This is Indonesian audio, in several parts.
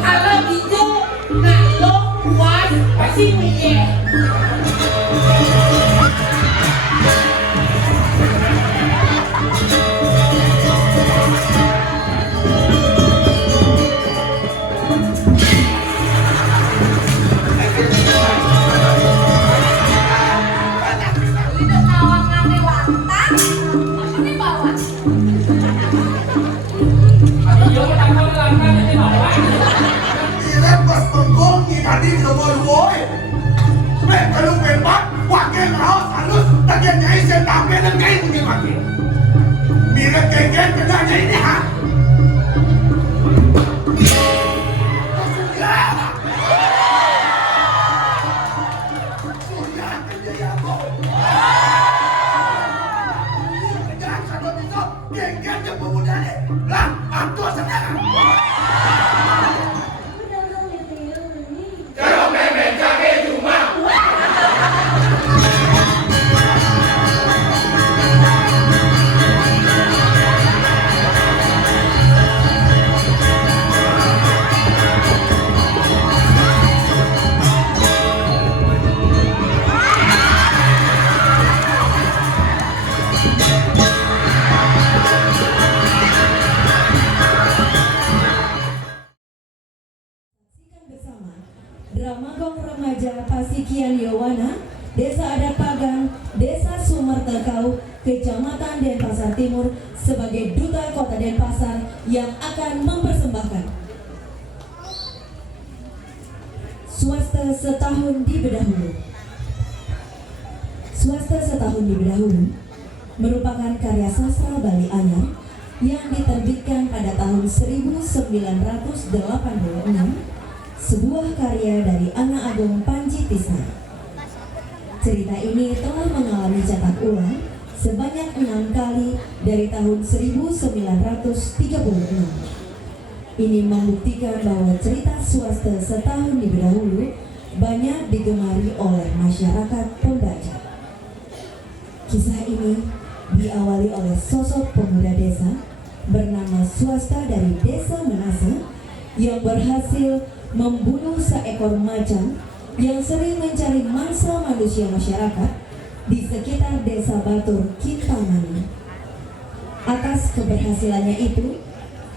Kalau gitu, kalau puas pasti punya. Dilepas penggongi tadi semua woi. Sebab kalau memang wakil raus halus bagian nyai setape dan nyai punya mati. Mira keken kena nyai ini ha. Lah, aku senang. Kalau memang jaga cuma. Drama Gong Remaja Pasikian Yowana, Desa Adat Pagang, Desa Sumertekau, Kecamatan Denpasar Timur sebagai Duta Kota Denpasar yang akan mempersembahkan Swasta Setahun di Bedahulu. Swasta Setahun di Bedahulu merupakan karya sastra Bali Anyar yang diterbitkan pada tahun 1986, sebuah karya dari Ana Agung Panji Tisna. Cerita ini telah mengalami cetak ulang sebanyak 6 kali dari tahun 1936. Ini membuktikan bahwa cerita swasta setahun di Bedahulu banyak digemari oleh masyarakat pembaca. Kisah ini diawali oleh sosok pemuda desa bernama Swasta dari Desa Manase yang berhasil membunuh seekor macan yang sering mencari mangsa manusia masyarakat di sekitar Desa Batur, Kintamani. Atas keberhasilannya itu,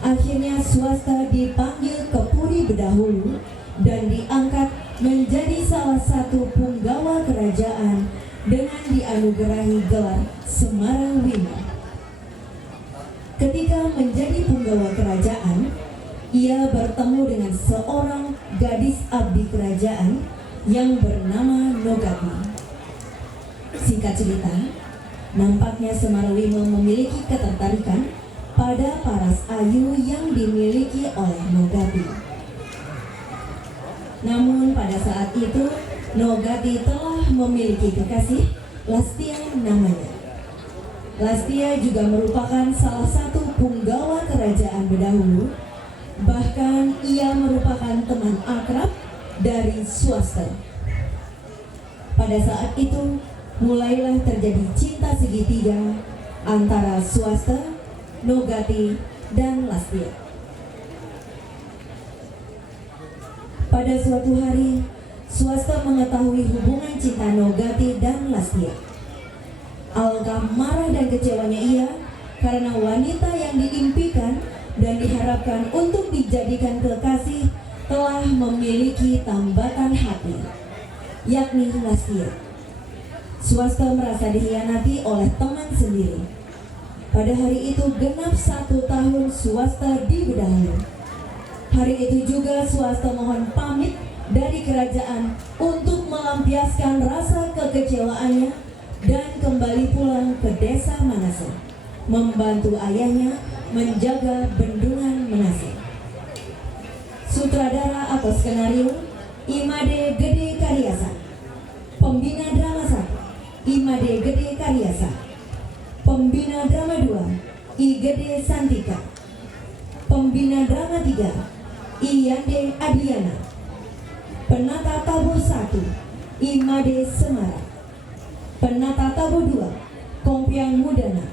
akhirnya Swasta dipanggil ke Puri Bedahulu dan diangkat menjadi salah satu punggawa kerajaan dengan dianugerahi gelar Semarawima. Ketika menjadi punggawa kerajaan, ia bertemu dengan seorang gadis abdi kerajaan yang bernama Nogati. Singkat cerita, nampaknya Semarawima memiliki ketertarikan pada paras ayu yang dimiliki oleh Nogati. Namun pada saat itu, Nogati telah memiliki kekasih, Lastia namanya. Lastia juga merupakan salah satu punggawa kerajaan Bedahulu. Bahkan ia merupakan teman akrab dari Swasta. Pada saat itu mulailah terjadi cinta segitiga antara Swasta, Nogati, dan Lastia. Pada suatu hari, Swasta mengetahui hubungan cinta Nogati dan Lastia. Alangkah marah dan kecewanya ia karena wanita yang diimpikan dan diharapkan untuk dijadikan kekasih telah memiliki tambatan hati, yakni Lastia. Swasta merasa dikhianati oleh teman sendiri. Pada hari itu genap 1 tahun Swasta di Bedahulu. Hari itu juga Swasta mohon pamit dari kerajaan untuk melampiaskan rasa kekecewaannya dan kembali pulang ke Desa Manase, membantu ayahnya menjaga bendungan Manase. Sutradara atau skenario Imade Gede Karyasa. Pembina drama 1 Imade Gede Karyasa. Pembina drama 2 I Gede Santika. Pembina drama 3 Iyande Adiana. Penata tabuh 1 Imade Semara. Penata tabuh 2 Kompiang Mudana.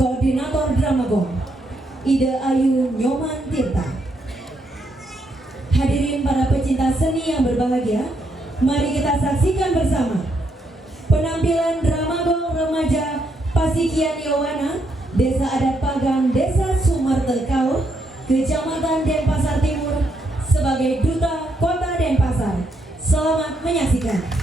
Koordinator Dramagong, Ida Ayu Nyoman Tirta. Hadirin para pecinta seni yang berbahagia, mari kita saksikan bersama penampilan Dramagong Remaja Pasikian Yowana, Desa Adat Pagang, Desa Sumartekau, Kecamatan Denpasar Timur, sebagai Duta Kota Denpasar. Selamat menyaksikan.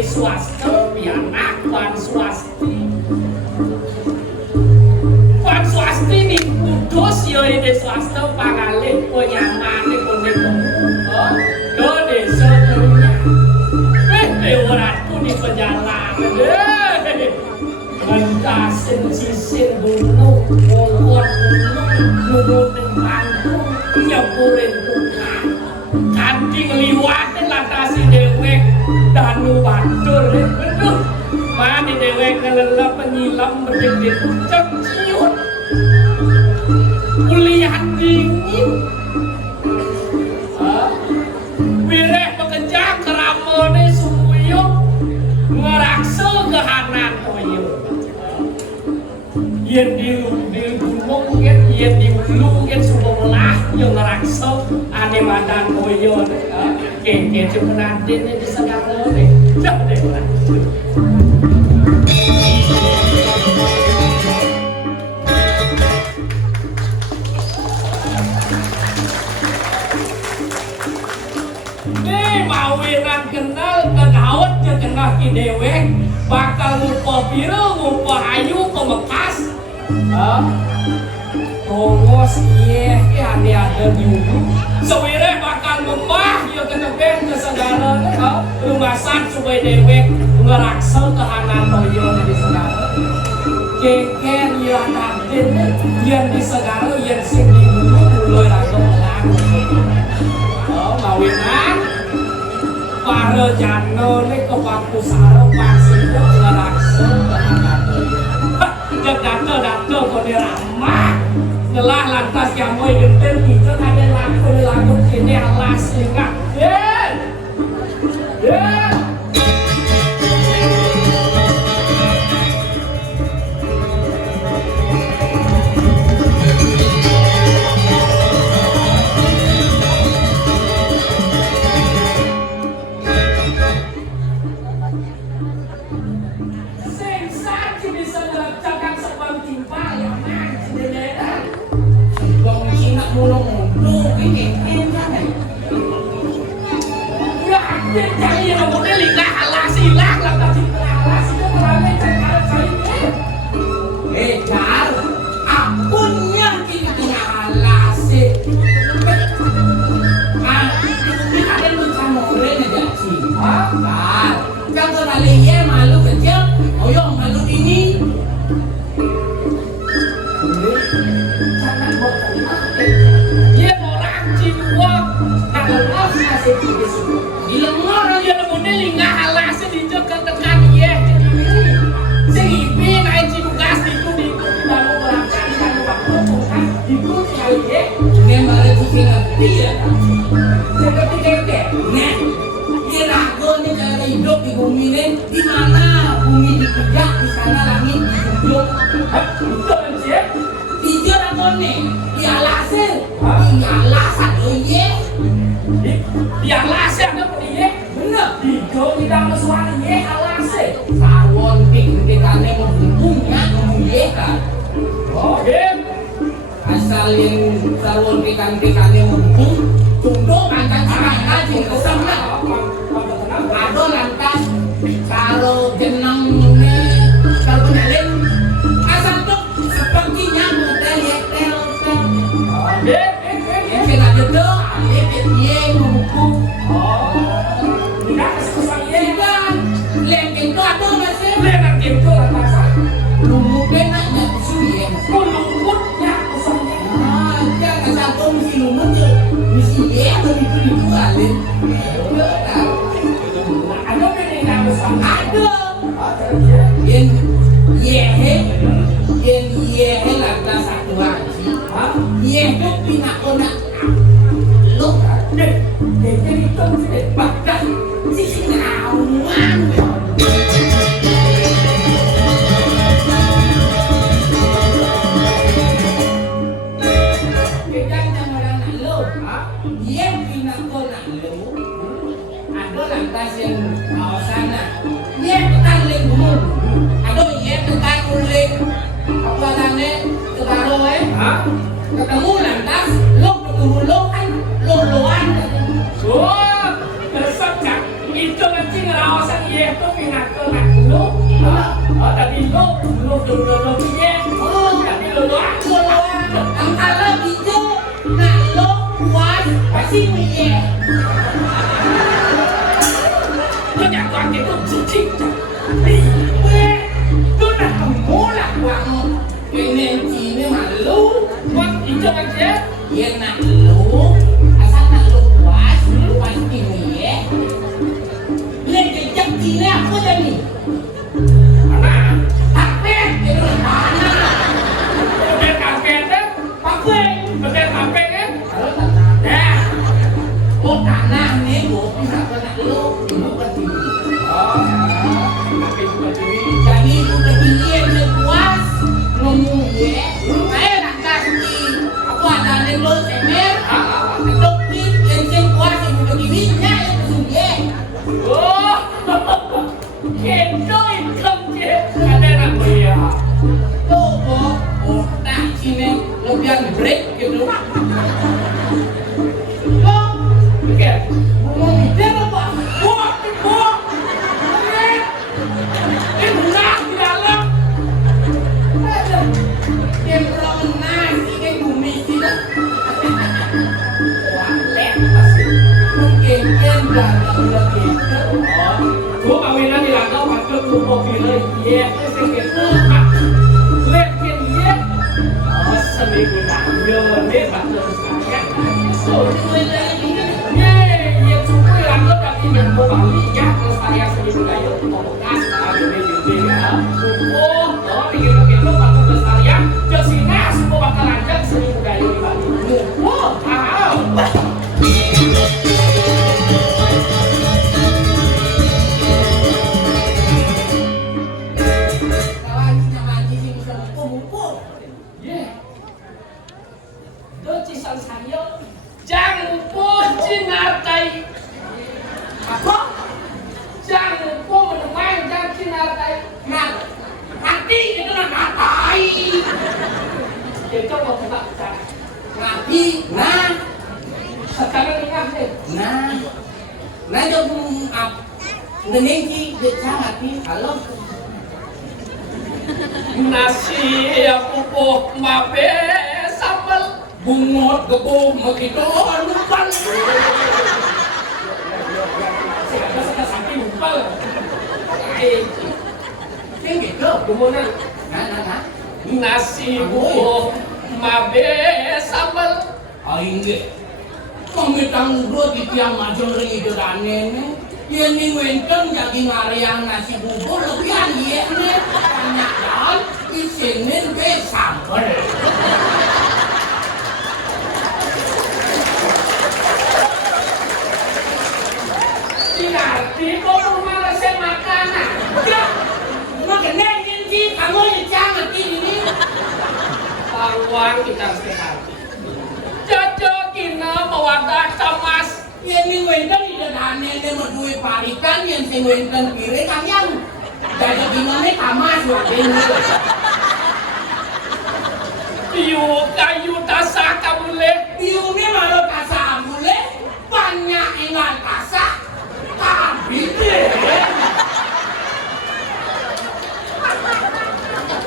de swasta pianak Wan Swasti. Wan Swasti ni kudus yo de swasta pangalih penyamane kone komuno ke desa Terunya. Orangku di perjalanan Mentasin sisin gunung Ngomong nurutin mangkuk Nyepurin tukang Kanting liwatin lantasi dewek Danu batur Betul Mani dewek ngelelap penyilam berdikit Ceciut Kuliah dingin Wireh pekerja keramone sumuyuk Ngeraksa kehanan koyo Yen di gunung yen di ulu yen sumelah yo ngeraksa ane badan koyo Keke cepenatin di segarone Dah deh lah Mawiran kenal kedaut je kenal ki dewek bakal ngupa biru ngupa ayu pemekas tongos iye ane ada di ulu sewire bakal membah yo keteben ke segala rumasan supaya dewek ngeraksa kehanan toyo di segala keken yo natin yang di segala yang sing di ulu mulai ragam lagu mawiran para jano ni kepaku saro pasir ngeraksa Data kode ramah Ngelah lantas jamoy gentel kita ada lagu kini alas ingat di mana bumi dipijak di sana langit dijunjung hijau rakone di alase di alasan iye di alase ada iye bener hijau tidak mesuara iye alase sawon ping-pingane membungnya iye kan oh asal yang sawon ping-pingane membung tunduk angkat tangan di kesana ada lantas kalau jenengnya kalau nyalin asal tuh sepertinya model yetel yang kena jodoh dia ngumpul tidak kesusahan kan lengkeng tuh ada nggak sih lengkeng tuh apa lumutnya nggak kesulian lumutnya kesulian jangan satu misi lumut misi dia itu dijualin ada yen yehe lantas satu haji yehe pina kona lo jadi itu bahkan sisi nawan kita orang lo yehe pina kona lo ada lantas yang sana ye tekan ling gunung aduh ye tekan uling apa tane ketaro ketemu lantas lo ketemu lo kan lo loan oh resep kan itu nanti ngerasa kawasan iya tuh pindah ke lu. Tadi lu dulu iya. Tapi lu Ang alam dito, na lo puas kasi iya. banyak lagi tuh cicing. Itu nak mulak kamu. Ini malu. Buat hijau aja. Ya nak lo, asal nak lo puas pasti iya. Lagi jam ini aku dah ni. Mana? Tapi itu mana? Bener kafe deh. Pakai. Bener kafe kan? Dah. Oh tanah ni, oh kenapa nak lo? Lo pergi. Kafe juga jadi. Jadi udah dilihat puas ngomong ya, saya nak kasih aku ada lego semer, dokter yang puas yang udah dirinya yang kesungguh. Oh, kendo ikam je. Ada nak beli. Tuh, oh, tak sini lebih break gitu. Oh, Oke. mau mikir apa? Buat. Enak di dalam. Yang belum nasi kan bumi kita. Wah, pasti. Mungkin yang udah gitu. Gua kawinan di Langkau patut lu mobilnya iya, itu lihat dia. Oh, seminggu nangyo nih patut sekalian. So, ya cukup Langkau tapi yang mau balik ya terus saya seminggu nangyo mau kas ada di ya. Oh, bikin lo patut sekalian. Kesini semua bakal lancar seminggu nangyo di Bali. Oh, jangan pun cinartai Apa? jangan pun menemani jangan cinartai Nah, nanti itu nak ngatai. dia coba kita bicara Nanti, nah, sekarang ingat nih nah jauh up. Nenek sih dia sangat nih kalau nasi yang pupuk mabe sambal bungot gebuk begitu lupa. saya sampai lupa Yang gitu. kemudian Nah. nasi pupuk mabe sambal Oh ini. Kami tangguh di tiang majul itu dan nenek. Yang ni wenteng jadi ngariang nasi bubur lebihan iya nih. Banyak kan isinya be sambal. Kinarti kok rumah resep makanan Ya, makanya ini kamu yang jangan ini. taruhan kita harus hati cocokin mawadah cemas Yang ni wenteng di dan nenek berdua parikan yang sing wenteng kiri kan yang jadi gimana tamas buat ini. kayu tasah kabule Biungnya malah kasar boleh banyak ingat kasar tapi deh.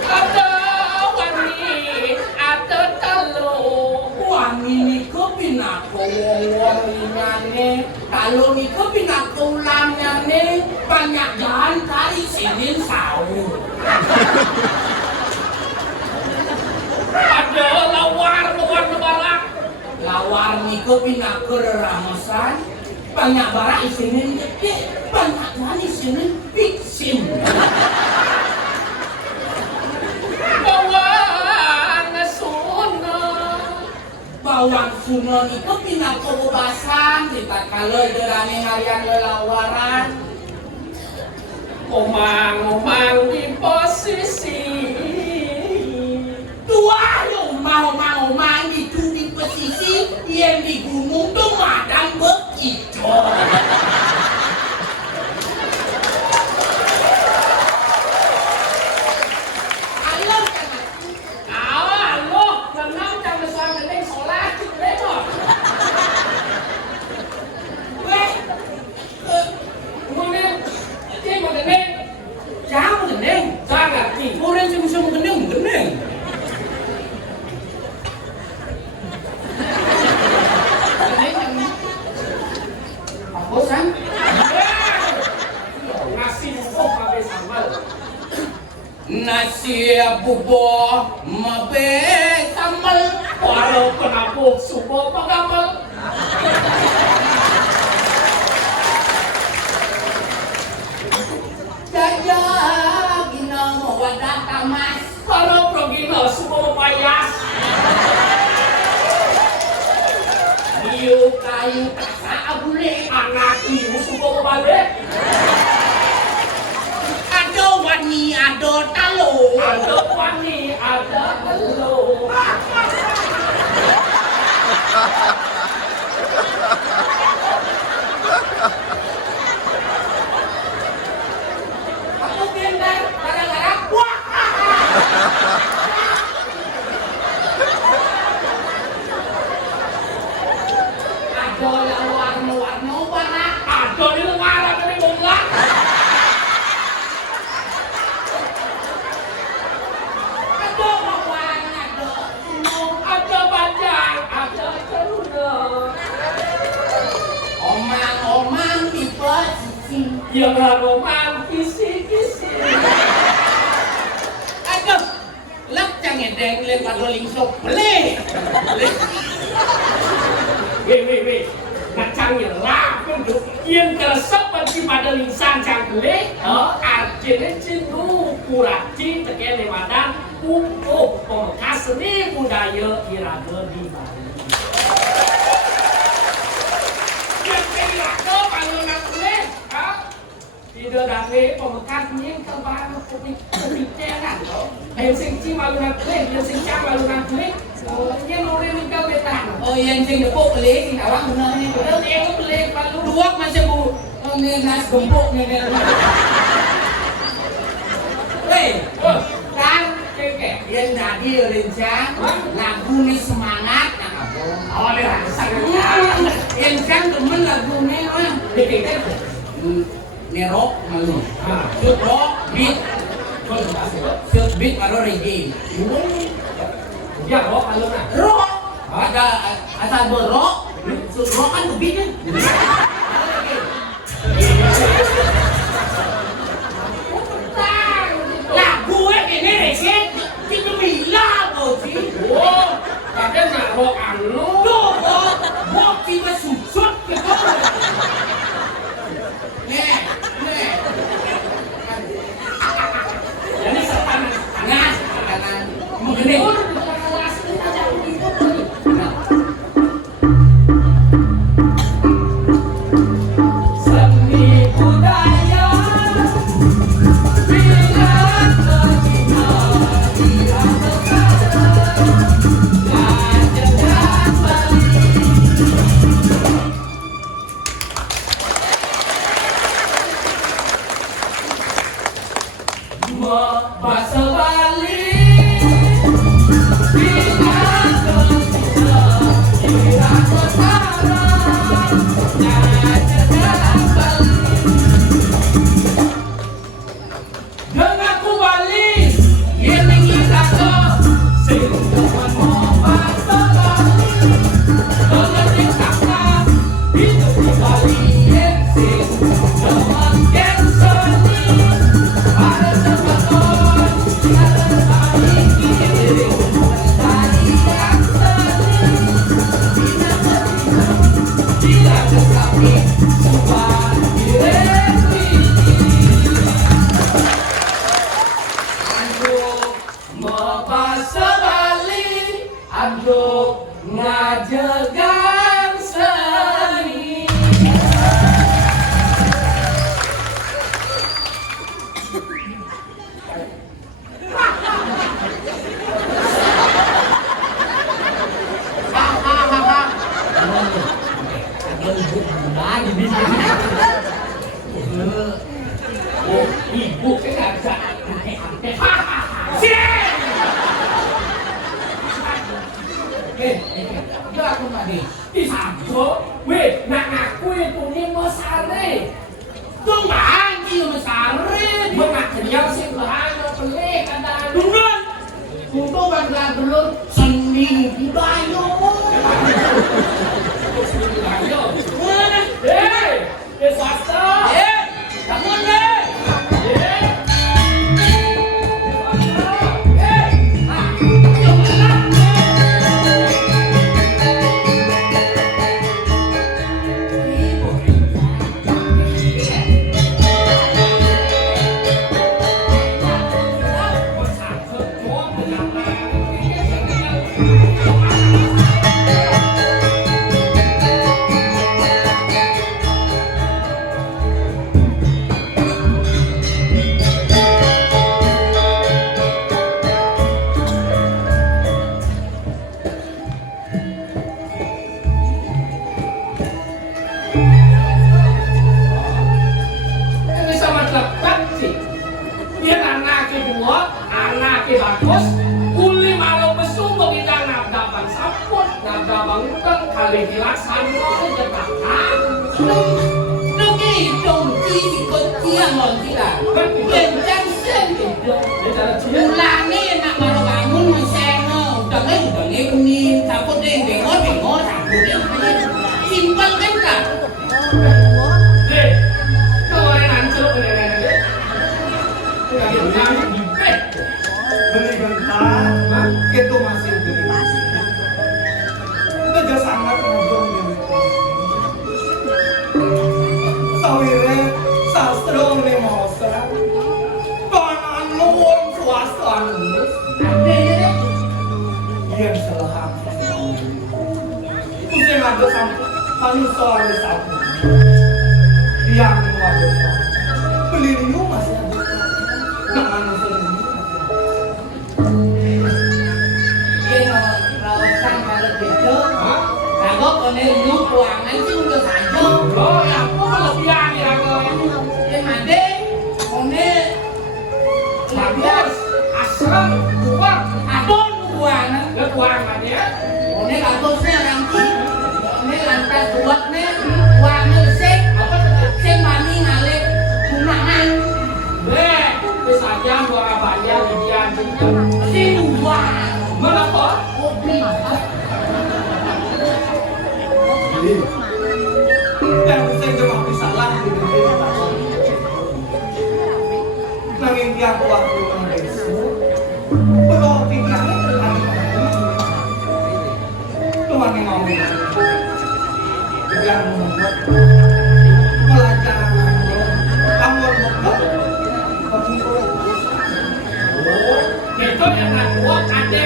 ada wani ada telur Wangi ni ko pinako wong linane kalau ni ko pinako ulamnya banyak jalan kali sinin sawu. ada lawar lebarak Lawar ni ko pinako reramesan banyak barak isinin gede banyak jalan isinin piksim. bawang suna Bawang sunon itu pinako bebasan kita kalau derane harian lelawaran. omang di posisi Tua lo mau itu di posisi yang di gunung tuh madang begitu. Halo kan? lo tenang jangan besar gede sholat lewat Weh, kemudian bubo mabe sambal Waro penapuk subo pagamel. jajah gina wadah tamas Waro progino subo payas. iu kayu kasa abule Anak ibu subo balik. ado wani ado talo Ada wani, ada elo. aku gender gara-gara wah ado yang warna-warna warna Ada di lengan, ada di bongkar. ado mawang ado sunung Ada panjang, ada ceruna. omang-omang tipe sisi Yang roman kisi-kisi. aduh lek cengedeng le padoling sok beli Weh. Ngacang ya lah, penduk. Yang keresep pergi pada lisan cangkule. Artinya cindu kurati tekene madang. Untuk pembekas seni budaya Iraga di Bali. Yang Iraga panggilnya boleh. Tidak ada pembekas ni kebahan pembicaraan. Yang singci malunan boleh, yang singcang malunan boleh. Yang nore mingkau betah. oh yang sing depok beli sing awak bener ni Udah tengok boleh malu. luak macam bu ni nas gempuk ni weh kan Keke. yang tadi rencang lagu ni semangat Oh, lihat sangat. yang kan temen lagu ni Keke. ni rock malu Ah, shoot rock beat kau suka sih? shoot beat baru reggae Ya, oh, malu nak. rock ada asal berrock shoot rock kan beat kan lagu ini reggae kita bilang oh sih Oh, kadang nak rock anu. tuh rock tiba susut gitu nih Jadi setan. nah kanan mengenai Oh, di tengah kelas kita jauh gitu. Seni budaya bila tercipta tidak berkata dan Bali. Bahasa Bali bila tercipta tidak berkata dan Bali. Dengan ku Bali, ini kita sing teman mau bahasa Bali. Dengan kita hidup di Bali, sing teman yang seni. Ada sebaton, ada Bali kiri, Bali yang seni. Bila tetapi subah direvisi. Anduk membahasa Bali, anduk ngajagang seni. Oh, ibu sengaja. Dia aku tadi. Isago, weh, nak ngaku itu ni mesare. Tumbang dia mesare. Mengat kenyal sing bahana pelik kadang. Tungguan. Untuk bangga belum seni budaya. Ayo. Mana? Swasta. Bangun deh. Swasta. Ini sama dekat sih. Dia anak kedua, anak bagus. Uli malu mesum begitu nabdapan samput, nabdapan utang kali dilaksana jetakan. Nugi dongki kecian mon kita. Kencang sen. Mulane nak baru bangun meseno. Udah uni takut deh bengok takut deh. Simpel kan kak? Deh, kemarin hancur bener-bener. Udah bilang dipet. Beli bentar, itu masih beli. Kerja sangat ngomong ini. Sawire sastra ini mosra. Kanan nuwun swasta nus. Ada ya? Yang salah. Usai ada sampai manusia ada sampai. Yang ada beli di rumah masih ada. Nah manusia ini masih ada. Rawasan kalau gitu, kalau kone lu kuangan sih udah saja. Oh, ya aku lebihan ya kau. Yang ada kone Bagus, asal kuat, abon kuangan. kekurangan ya. Kone bagusnya rangki, kone lantas buatnya kuangan sih. Apa sih mami ngale kumangan. Deh, bisa aja gua bayar lebihan juga. Si buah, Kenapa? kopi. Jadi, yang bisa cuma bisa lah di dunia. Nanging tiap waktu mengesu, belum tinggalnya terlalu Tuhan yang mau yang membuat pelajaran kamu membuat Itu yang nak buat ade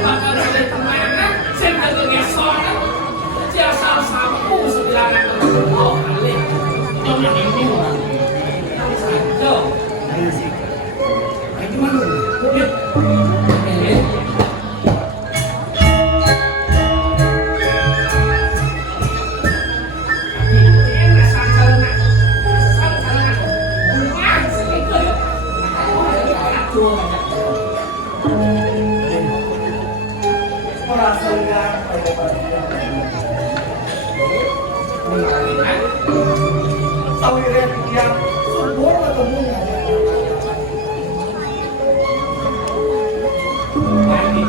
bakal ada kemana? Saya kagak ngesor. Dia salah sapu sebilangan oh kali. Itu yang ini orang. Saja. itu mana? Merasakan Sawire yang subur ketemu Jadi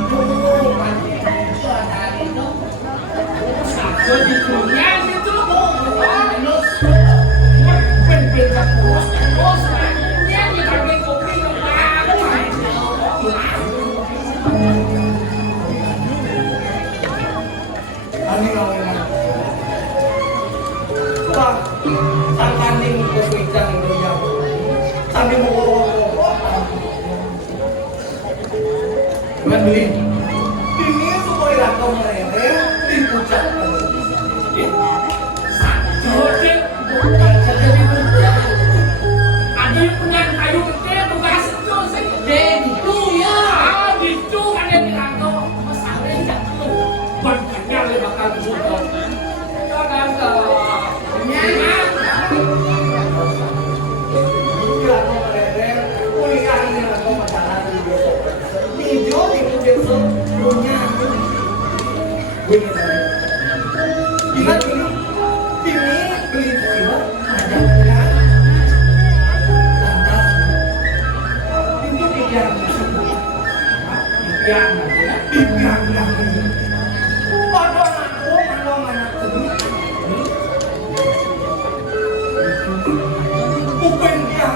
dunia itu harus berbeda bos. Yang dipakai kopi Ani awalnya Wah, tangkaning kesuitan itu yang sambil mau Dengan beli ini supaya rakam mereka dipucat ada yang punya kayu gede tugas itu segede itu ya itu kan yang dirangkau masalahnya jatuh banyak yang bakal butuh kan Ingat ini beli film ada lantas itu pikiran yang pikiran ini pada anakku bukan yang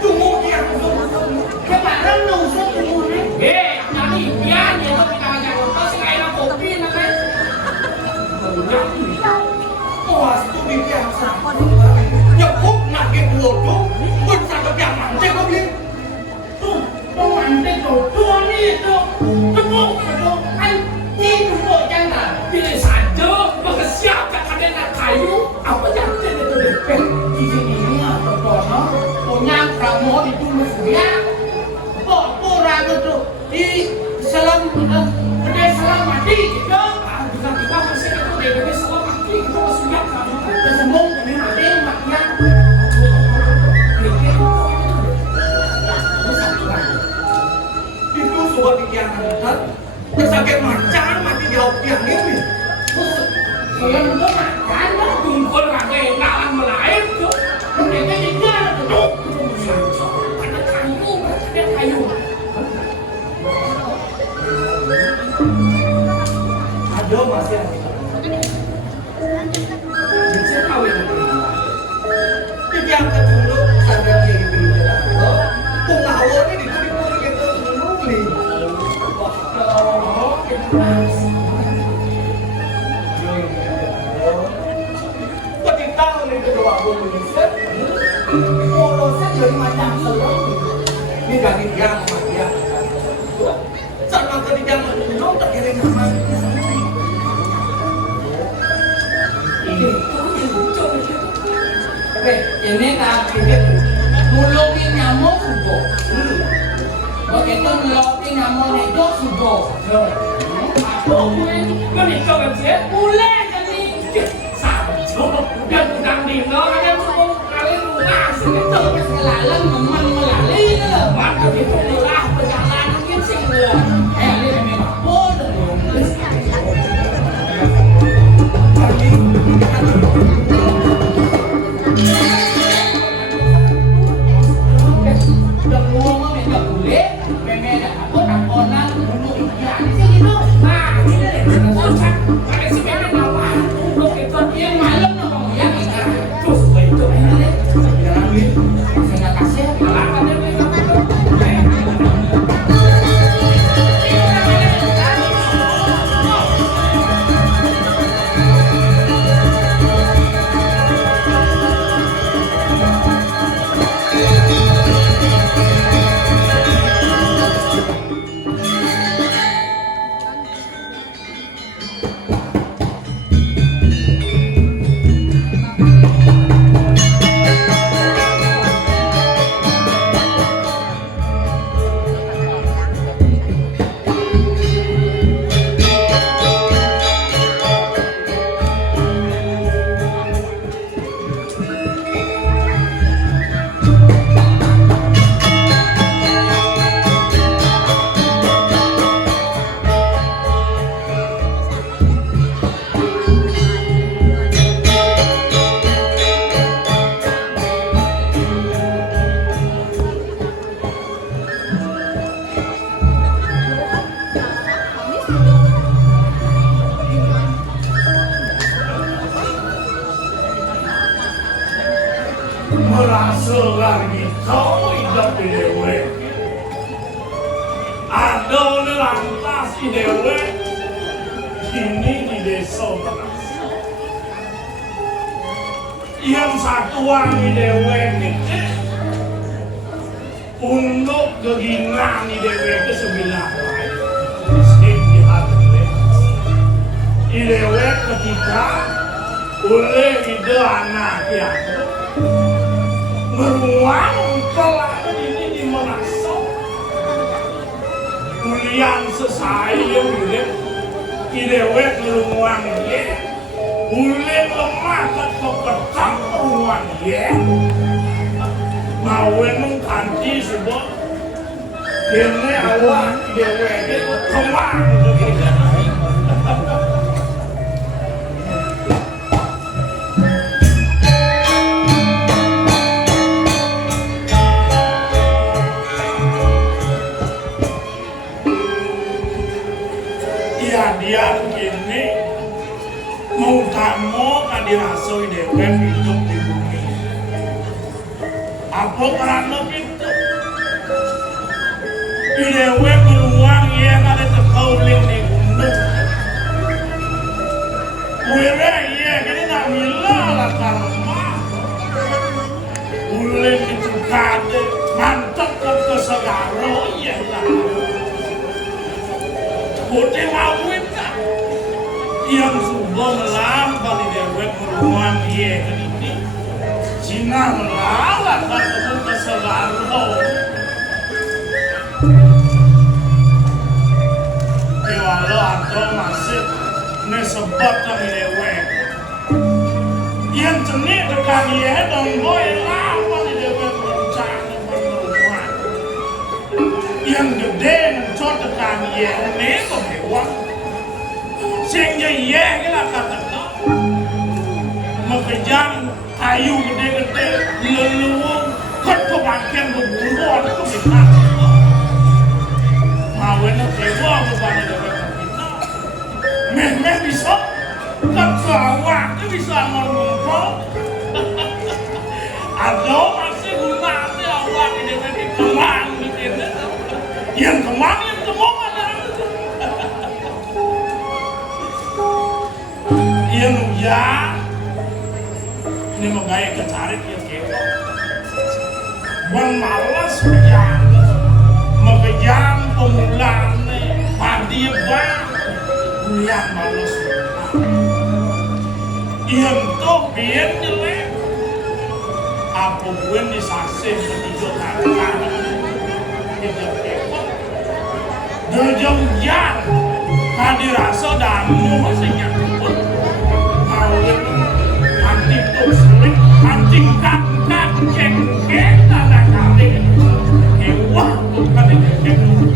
tunggu yang Kemarin nusuk umurnya. nanti biar dia tuh kita ngajak ngobrol sih kayak kopi namanya puas tuh pikiran sama nyebuk nake bodoh bersama yang mantek kau beli Tuh, mau mantek tuh. Tuh nih tuh. salam gede salam mati gitu. Ah, tiba-tiba masih itu DBB salah mati itu maksudnya kamu. Kesembung ini mati maknya. Itu sobat pikiran kan? Kesakit macan mati jawab yang ini. Saya udah makan dah. Kumpul rame nalan melain tuh. Mereka juga tuh. Ada kayu, ada kayu. Ada masih ada. Saya tahu itu. Yang ketunduk sadar diri bila. Pengawalnya ditulis gitu menulis. Ketika ini kedua Indonesia, polosnya dari macam seluruh. Ini dari dia sama dia. Sama ketika menunjuk terkirim nama. Ini tak nulungin nyamuk subuh. Begitu nulungin nyamuk itu subuh. Aku menikah dengan boleh jadi sama dan udang dino ada semua kali lunas Itu pas ngelalang memang melalui itu. maka itu adalah perjalanan yang singgah. Ini memang bodoh. Udah ngomong nggak boleh. Memang ada aku dulu ikan sih gitu. Nah, ini deh, pusat, ada si Bebe nawa, untuk itu Yang malam ngomong ya kita. terus itu ini Jangan beli. Saya nggak kasih. alasan dia beli merasa lagi kau hidup di dewe. Ada lantas di dewe, kini di desa beras. Yang satuan di dewe ini untuk keginaan di dewe ke sembilan lain. Sing di hati di dewe ketika oleh ide anak yang beruang telah ini di merasa kuliah sesai yang boleh idewek beruang ye boleh lemah ke petang beruang ye mau mengkanti sebuah kene awak idewek itu kemang begitu. Dia begini mau kamu kan dirasoi dewe hidup di bumi apa karena itu di dewe beruang ya ada terkauling di gunung wira ya jadi nak mila lah karma uling itu kade mantap ke segala ya lah Bote mawin tak yang sudah melampau di dewek beruang iya ini Cina melawan ketemu ke segala atau masih nesebab lagi dewek yang jenis dekat dia dong boy lama di dewek rencana perempuan yang gede mencot dekat dia ini kok hewan sehingga iya kita katakan mengejar kayu gede-gede leluhur kebagian berburuan itu bisa mawin hewa kepada dewek kita meh bisa kekawak bisa ngomong atau masih gunanya awak ini tadi kemang gitu yang kemang ada yang ya ini mau gaya ketarik ya kepo bang malas yang mengejar pemulaan padi bang bulan malas untuk biar jelek apa gue disasih ketiga kali kita kepo jauh-jauh hadir rasa dan masih nyakut kawin anting tuh selik anting kakak cengkeh tanah kali hewan tuh kali cengkeh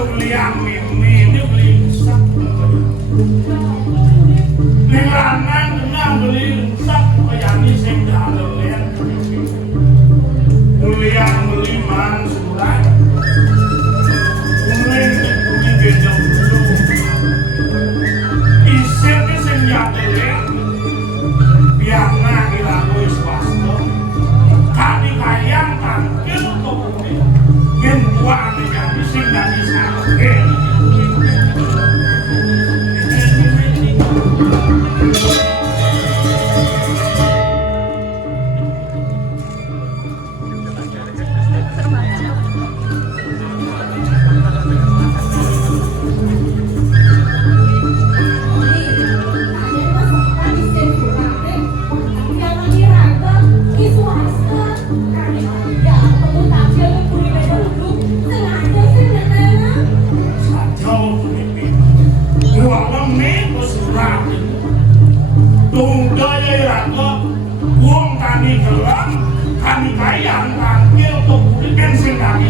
liang ini beli sak ning lanang tenang beli sak kaya ni sing dalem liang beli man surat umlen beli bejong dulu isen ni sing dalem biang na ilaku swasta kami kayang tampil kemudian yang buat yang sing dari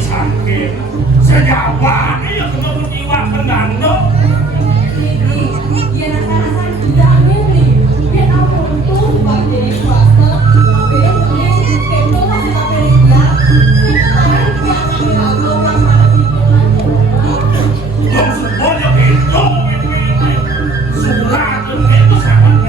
sampai sejawa ini yang kena beriwak kenang no dia rasa-rasa tidak milih dia ampun tuh bagian swasta dia punya kemto lah kita pilih dia sekarang dia akan lalu orang yang semuanya itu surat itu sangat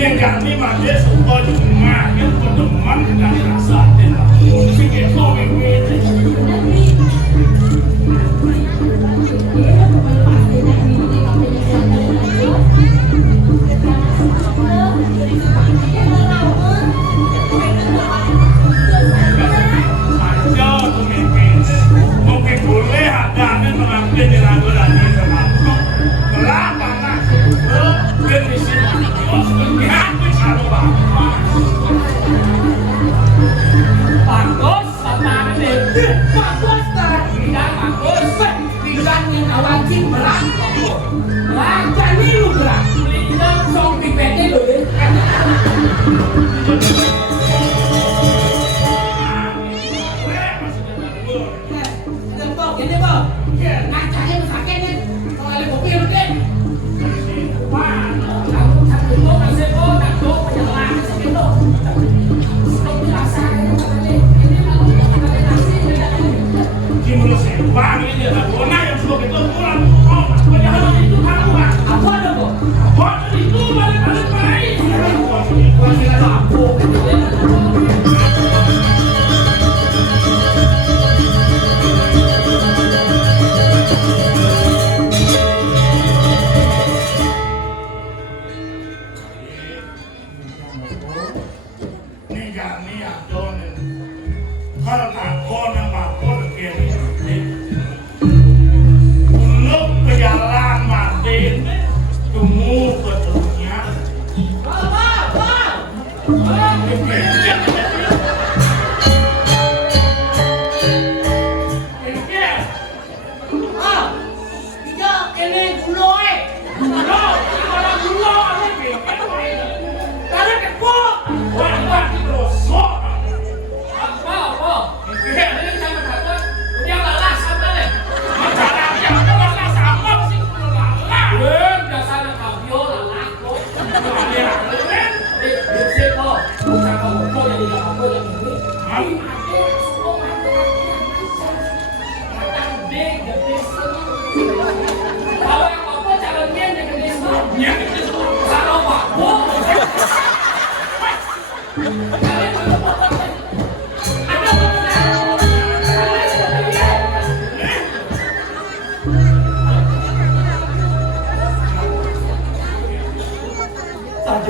Negani made suka cuma yang berteman dan rasa dan musik itu mungkin boleh ada yang mengambil di lagu lagi termasuk kenapa nak dari sini bagus sama ini bagus kan tidak bagus tidak yang wajib berat lancar nih lu berat tidak song pipetnya lu ini bang ngacanya sakit nih kalau ada kopi lu deh Bang ini adalah warna yang sudah kita pulang. Oh, padahal itu kamu kan? apa ada kok? Apa itu balik-balik baik? Masih ada apa? Tarik ke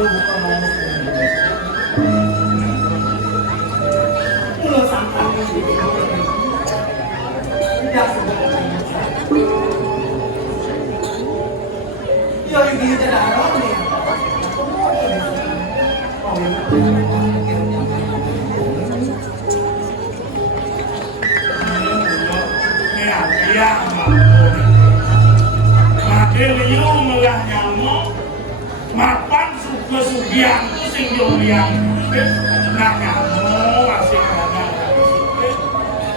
itu bukan ngomong. Mula sangka ya sebenarnya. Ya ini tidak ada nih. Liu melah nyamuk mapan sugian tu sing joliang nak nyamuk masih ada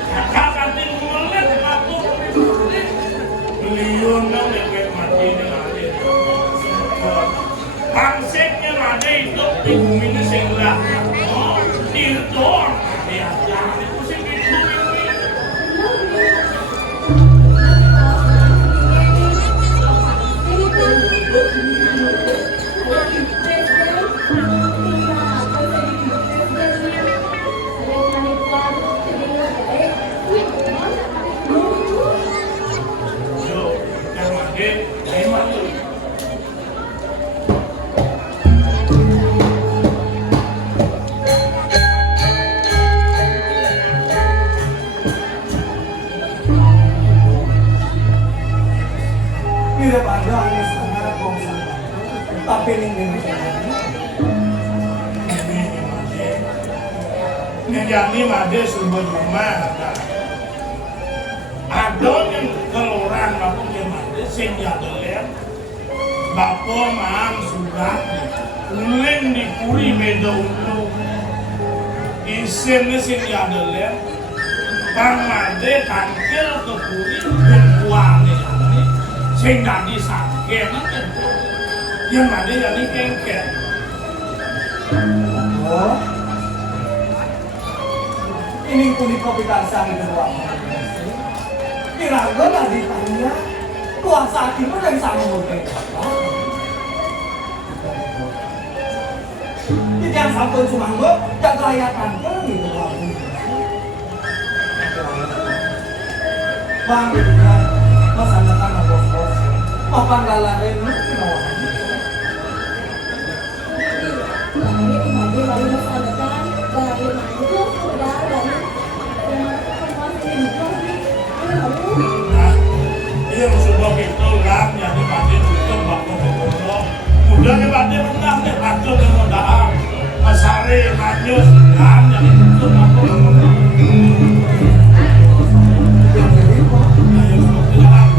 kakak kantin mulut aku liu nang lewat mati ni ada pangseknya ada itu di bumi ni sing lah dirtor dia jadi tu sing itu Tidak ada hanya sangat bosan, tapi ini Ngejani made sumber rumah ada yang keluaran maupun yang made sing jadelen bapo mang sudah uling dipuri beda ulu isin sing jadelen bang made kantil ke puri dan buang ini sing dadi sakit yang made jadi kengket. Oh, ini kulit kopi kasar di kedua. Kira-kira lah ditanya, kuasa timur dari sama mungkin. Jadi yang sampun cuma gue, dan kelayakan kan gitu. Bang, mas anda-anda bos-bos, papan lalarin lu kenapa? Iya sebuah itu lah yang dipakai untuk bakal berkondok. Udah dipakai rendah deh, atau kemudahan masari, manyus, kan yang untuk bakal berkondok.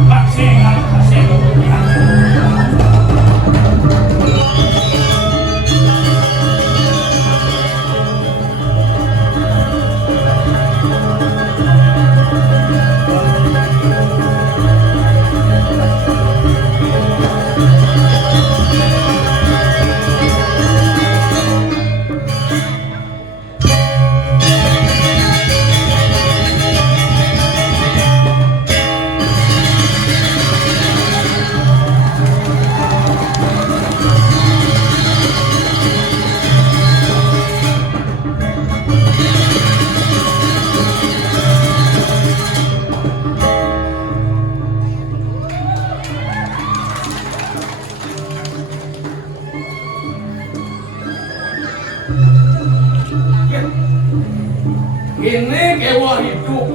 Vaksin. Ini kewa hidup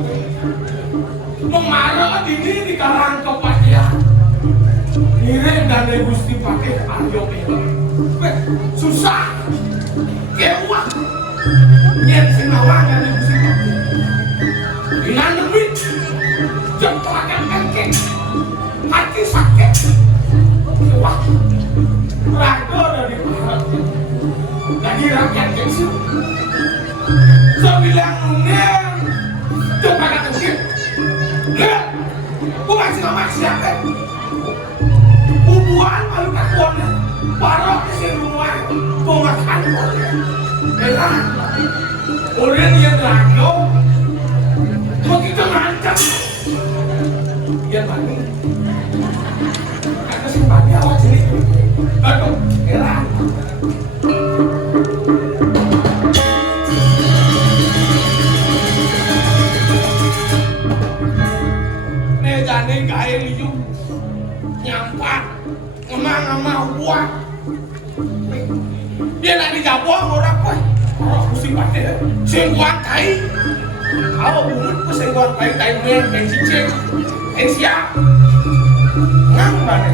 memarah ini di karang kepastian ngirim dan gusti pakai aryo susah kewa nyen sinawanya di gusti dengan demi jemplakan engkeng hati sakit kewa raga dari barat dari rakyat kecil sebilang nunggu coba kata kecil lihat bukan singa maksiat hubungan malu kakuannya parok kesini rumah pengakan merah orang yang raga begitu ngancam dia tadi kata simpati awak cilik aduh merah jane gawe liyu nyampak ngemang-ngemang buah Dia nak dijawab orang kowe. Orang pusing pate. Sing kuatai. Kalau urut ku sing kuatai tai men ben cicing. Siap. Ngang mana?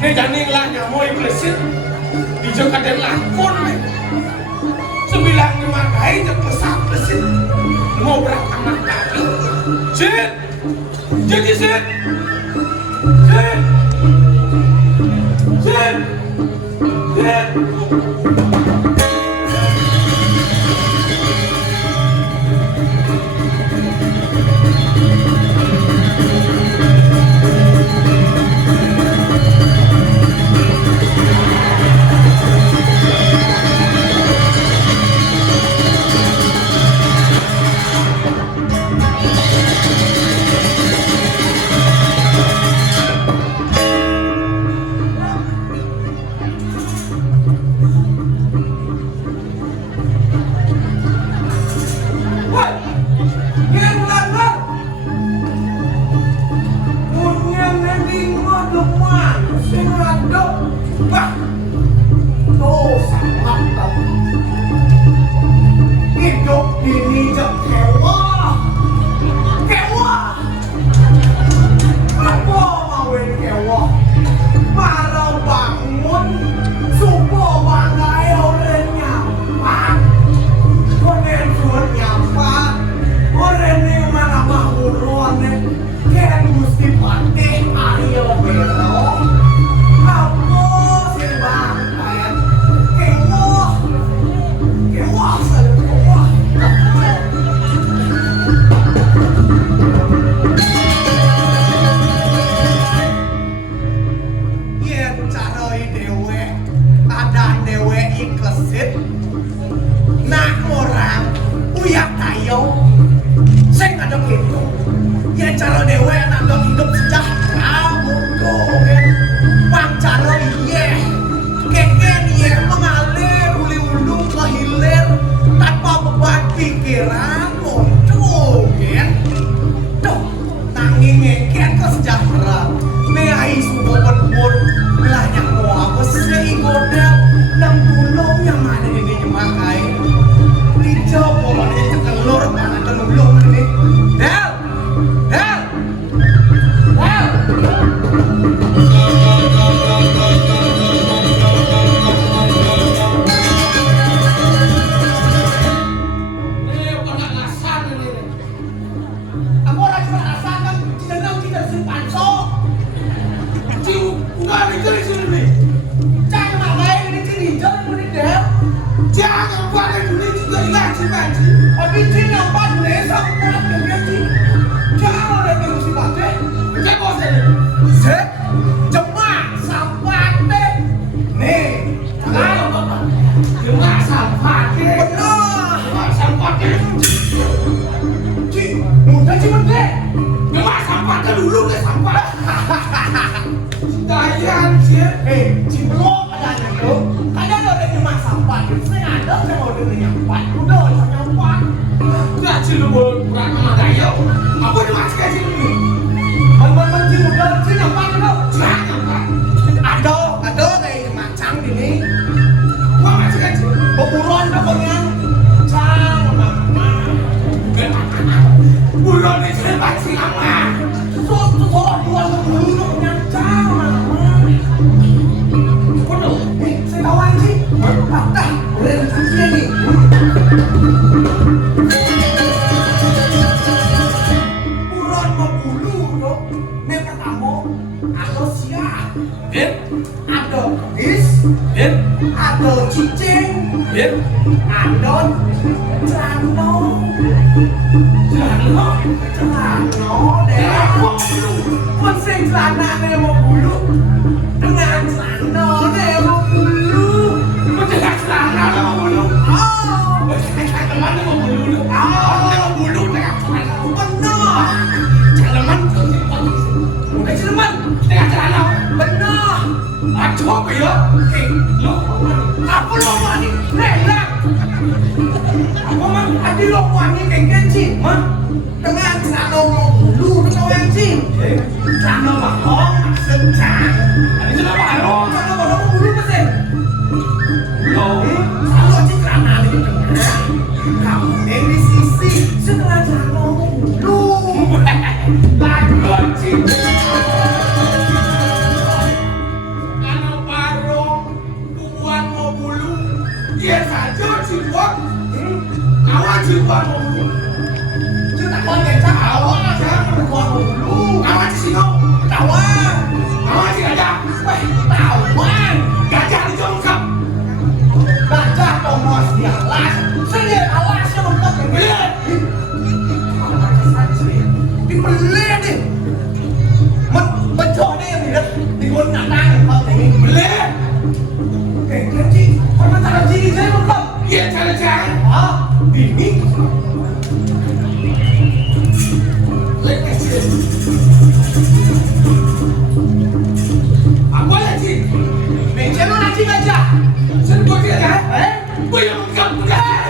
Ini jani lah nyamoy plesit. Dijo kaden lakon nih. 95 kai je pesak plesit. Ngobrak anak tadi. Sit. Jadi sit. Sit. Sit. Sit. Hãy subscribe cho kênh Ghiền Mì Gõ để không bỏ lỡ những video hấp dẫn. nak nang kau tengok boleh. Kenci, kau tak ciri saya bukan? Iya cara cara. Ah, ini. Apa lagi? Macam mana lagi aja? Saya buat dia kan? Gue yang kamu dah.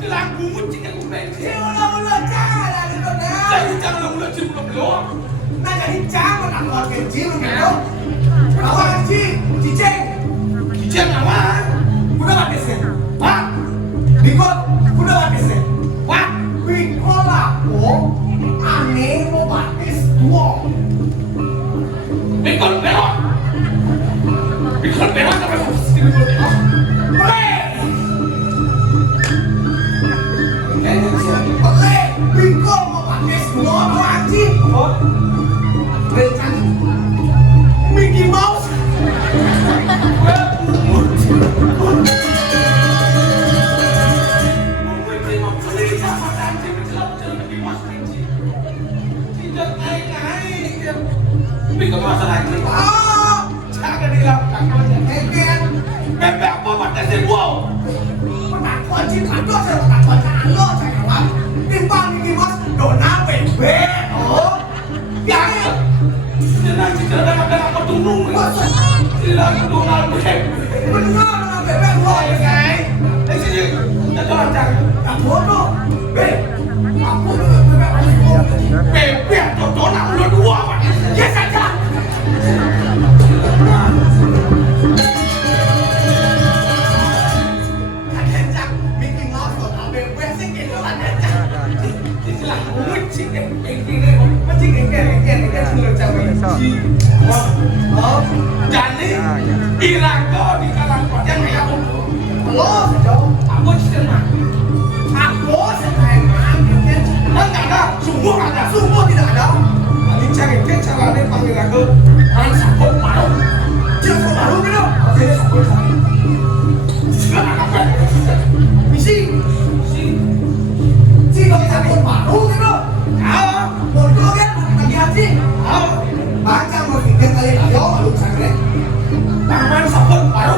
Jelang bungut jika aku pensi. Mula-mula jangan lagi benar. Jadi jangan mula cium belum. Nah jadi jangan nak keluar kenci belum. Kawan ciceng. Ciceng apa? Udah mati sen. Hah? Bikot, udah mati sen. Wah, bikot lah. Oh, aneh mau batis dua. Bikot belok. Bikot belok apa sih bikot belok? Boleh. Boleh. Bikot mau batis dua orang sih. Oh, rencana Mickey Mouse. Bikin masalah ini. Jangan dilakukan. Bebek apa pada si wow? Penakut cinta dosa, penakut calo, saya kawan. Timbang Mickey Mouse, dona bebek. Oh, jangan. Jangan jangan apa tunung. Jangan dona bebek. Benar bebek wow ya guys. Di sini, jangan jangan. Kamu tu, bebek. Aku tu bebek ada wow. Bebek tu dona udah dua. Yes saja. Kencang, Mickey Mouse kau tak bebek sikit tu lah kencang. Itulah muncing oh, jadi Irang kau di kalang yang kayak aku. Lo sejauh aku cerita. Aku sedang ambil. Enggak ada, semua tidak ada. Cari caranya panggil aku main sabun baru. Jangan sabun baru gitu. Oke, sabun baru. Enggak apa. Misi pakai sabun baru gitu. Ah, bodoh kan lagi hati. Ah, baca mau pikir kali ayo lalu sakit. Main sabun baru.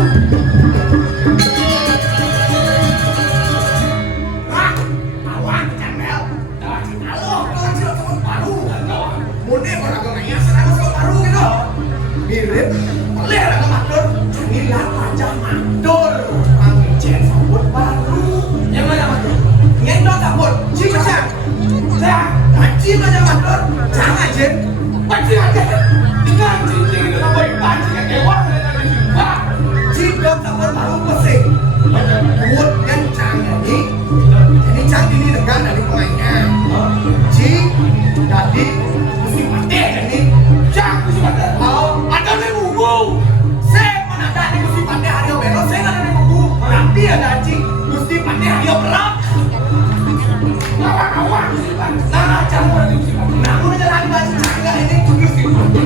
Ah, awan candel. Halo, kalau sabun baru. Mune orang orangnya senang sabun baru gitu. Mirip, boleh ada mandor. Inilah wajah mandor. Panggil jen sabun baru. Yang mana mandor? Ngendor sabun. Cincang. Dah, cincang aja mandor. Jangan jen. Pancing aja. Tinggal cincang itu apa? Pancing yang kewan ada di sini. Cincang sabun baru pesing. Buat yang canggih ini. Ini canggih ini dengan dari pemainnya. Cing, jadi mesti mati ini. Jangan mesti mati. Ada nih buku. Saya mana ada nih mesti mati hari berok. Saya ada nih buku. Nanti ada cing mesti mati hari berok. Awak mesti mati. Nah, jangan ada mesti mati. Nah, udah jalan baju canggih ini mesti mati.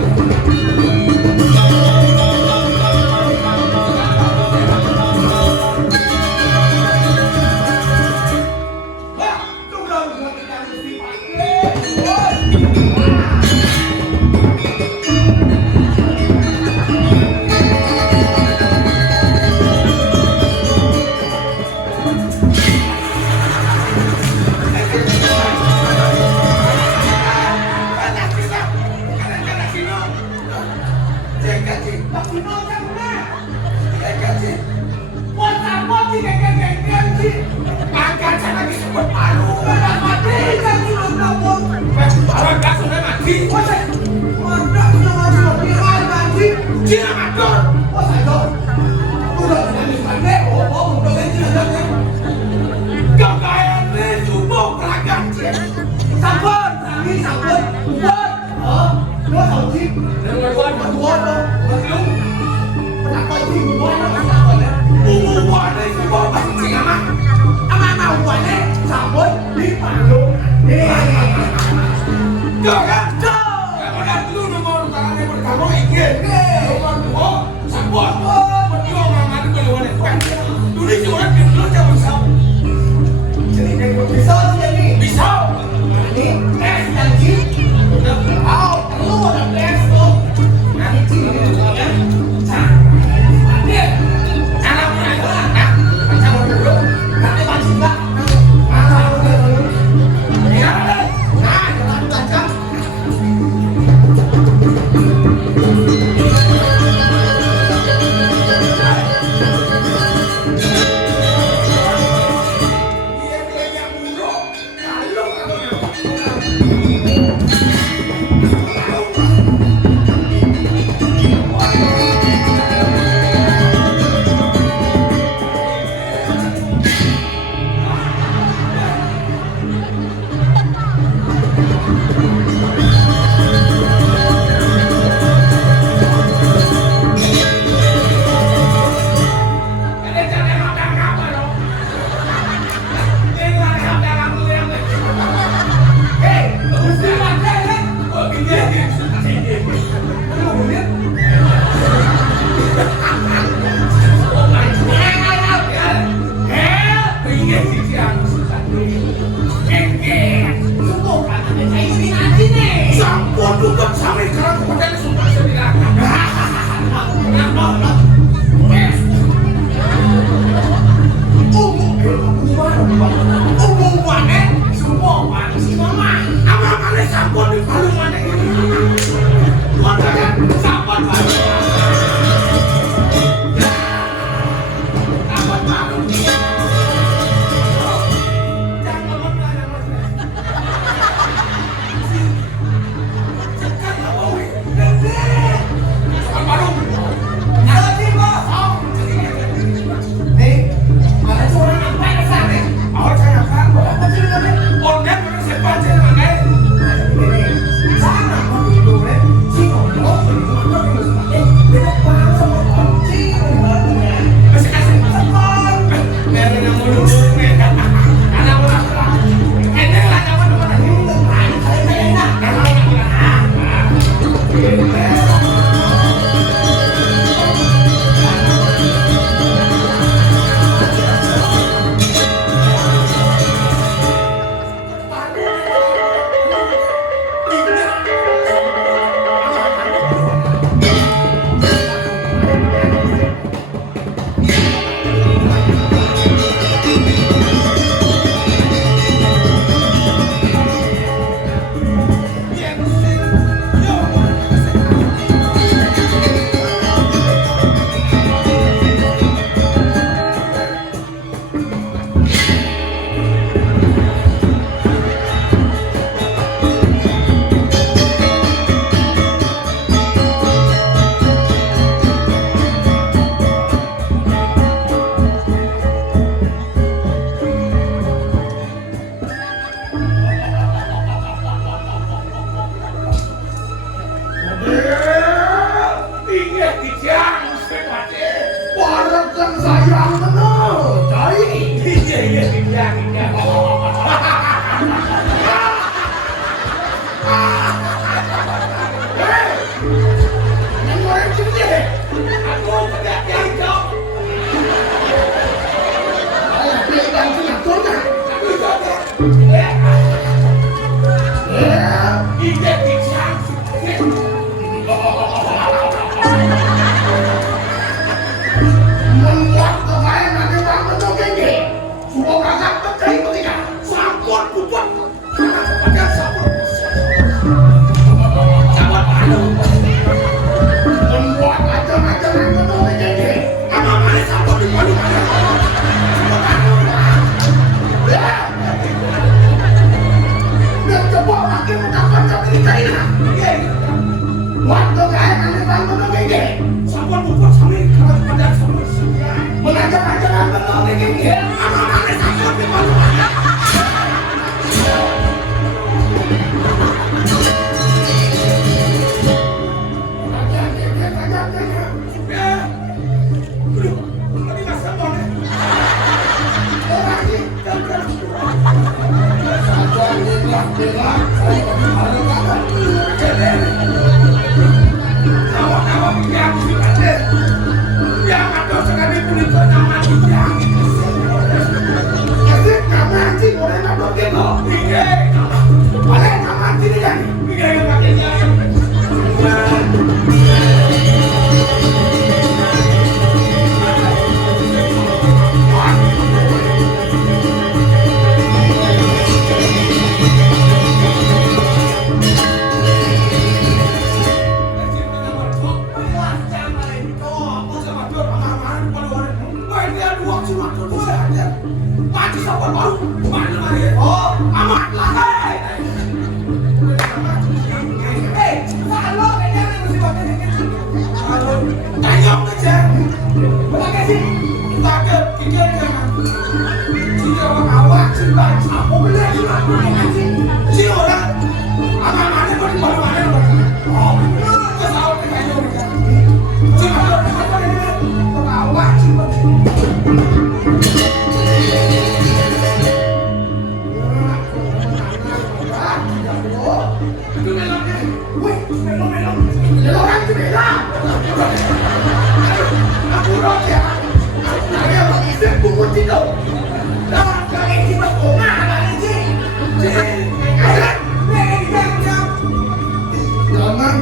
Bisa. Ini yang sini. Sampun bukan sampai sekarang kepada sumpah sendiri. Umumannya semua mana si mama. Ama-amane sampun di palu mana ini. Wadahnya Sahabat baru. Sahabat baru. Jangan menang. Baru. Jadi bos. Nih, ada orang yang baik sana. awal saya kan apa sih ini? Orangnya mana siapa aja mana? Sana mau hidup deh. Si ngomong beda paham sama orang sih. Masih kasih masakan. Biarin yang mulu nih. Anak orang tua. Ini lah zaman teman ini. Saya enak. Ingat dijang sepati. Warakan sayang benar. Cai. Iya dijang. Yang orang sini. Aku tidak jangkau. Ayah pegang punya turun. Ingat dijang. Membuat kemarin nanti bang betul gini. Semua kakak berkait ketika sampun puput. Kakak sampun. Sahabat baru. Membuat ajaran-ajaran betul gini. Ama-amane sampun di palu mana. Biar coba makin mendapat kami di China. Waktu kaya nanti bang betul gini. Sampun puput sampai kakak pada sampun. Mengajar-ajaran betul gini. Ama-amane sampun di palu mana.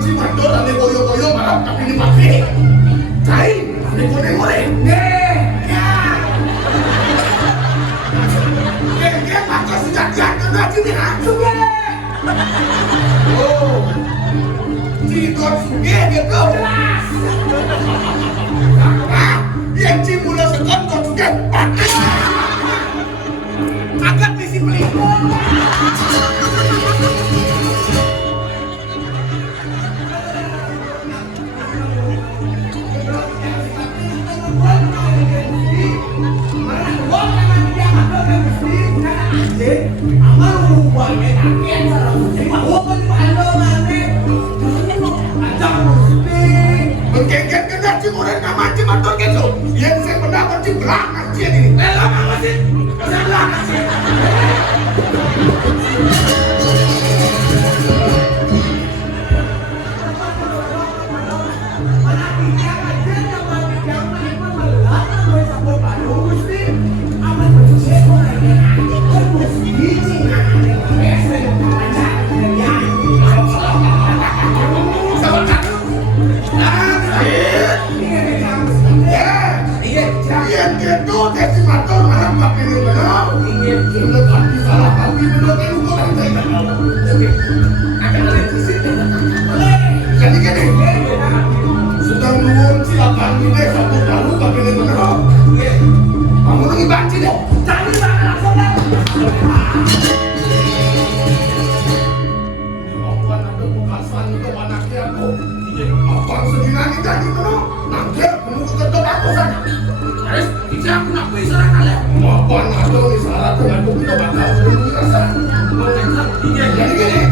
Cimanto ane boyo-boyo malah tapi di pabrik. Cai, ane goreng-goreng. Geng maka sudah jatuh nanti dihancur ya. Oh, Cikot suge gitu. Yang cimula sekon kok suge. Agak disiplin. Menggengget kena cimuran nama cimaton gitu. Yang saya pendapat cibrang aja ini. Lama masih. Kesalah sih. Sedang nuwun silakan ini satu baru tapi ini bener. Kamu lagi banci deh. Cari sana langsung. Bukan ada bukasan itu anaknya aku. Abang sedingan ini jadi bener. Nanti kamu keketok aku sana. Terus tidak aku nak bisa kalian. Apaan ada nih syarat dengan aku kita bakal sebelum rasa. Jadi gini.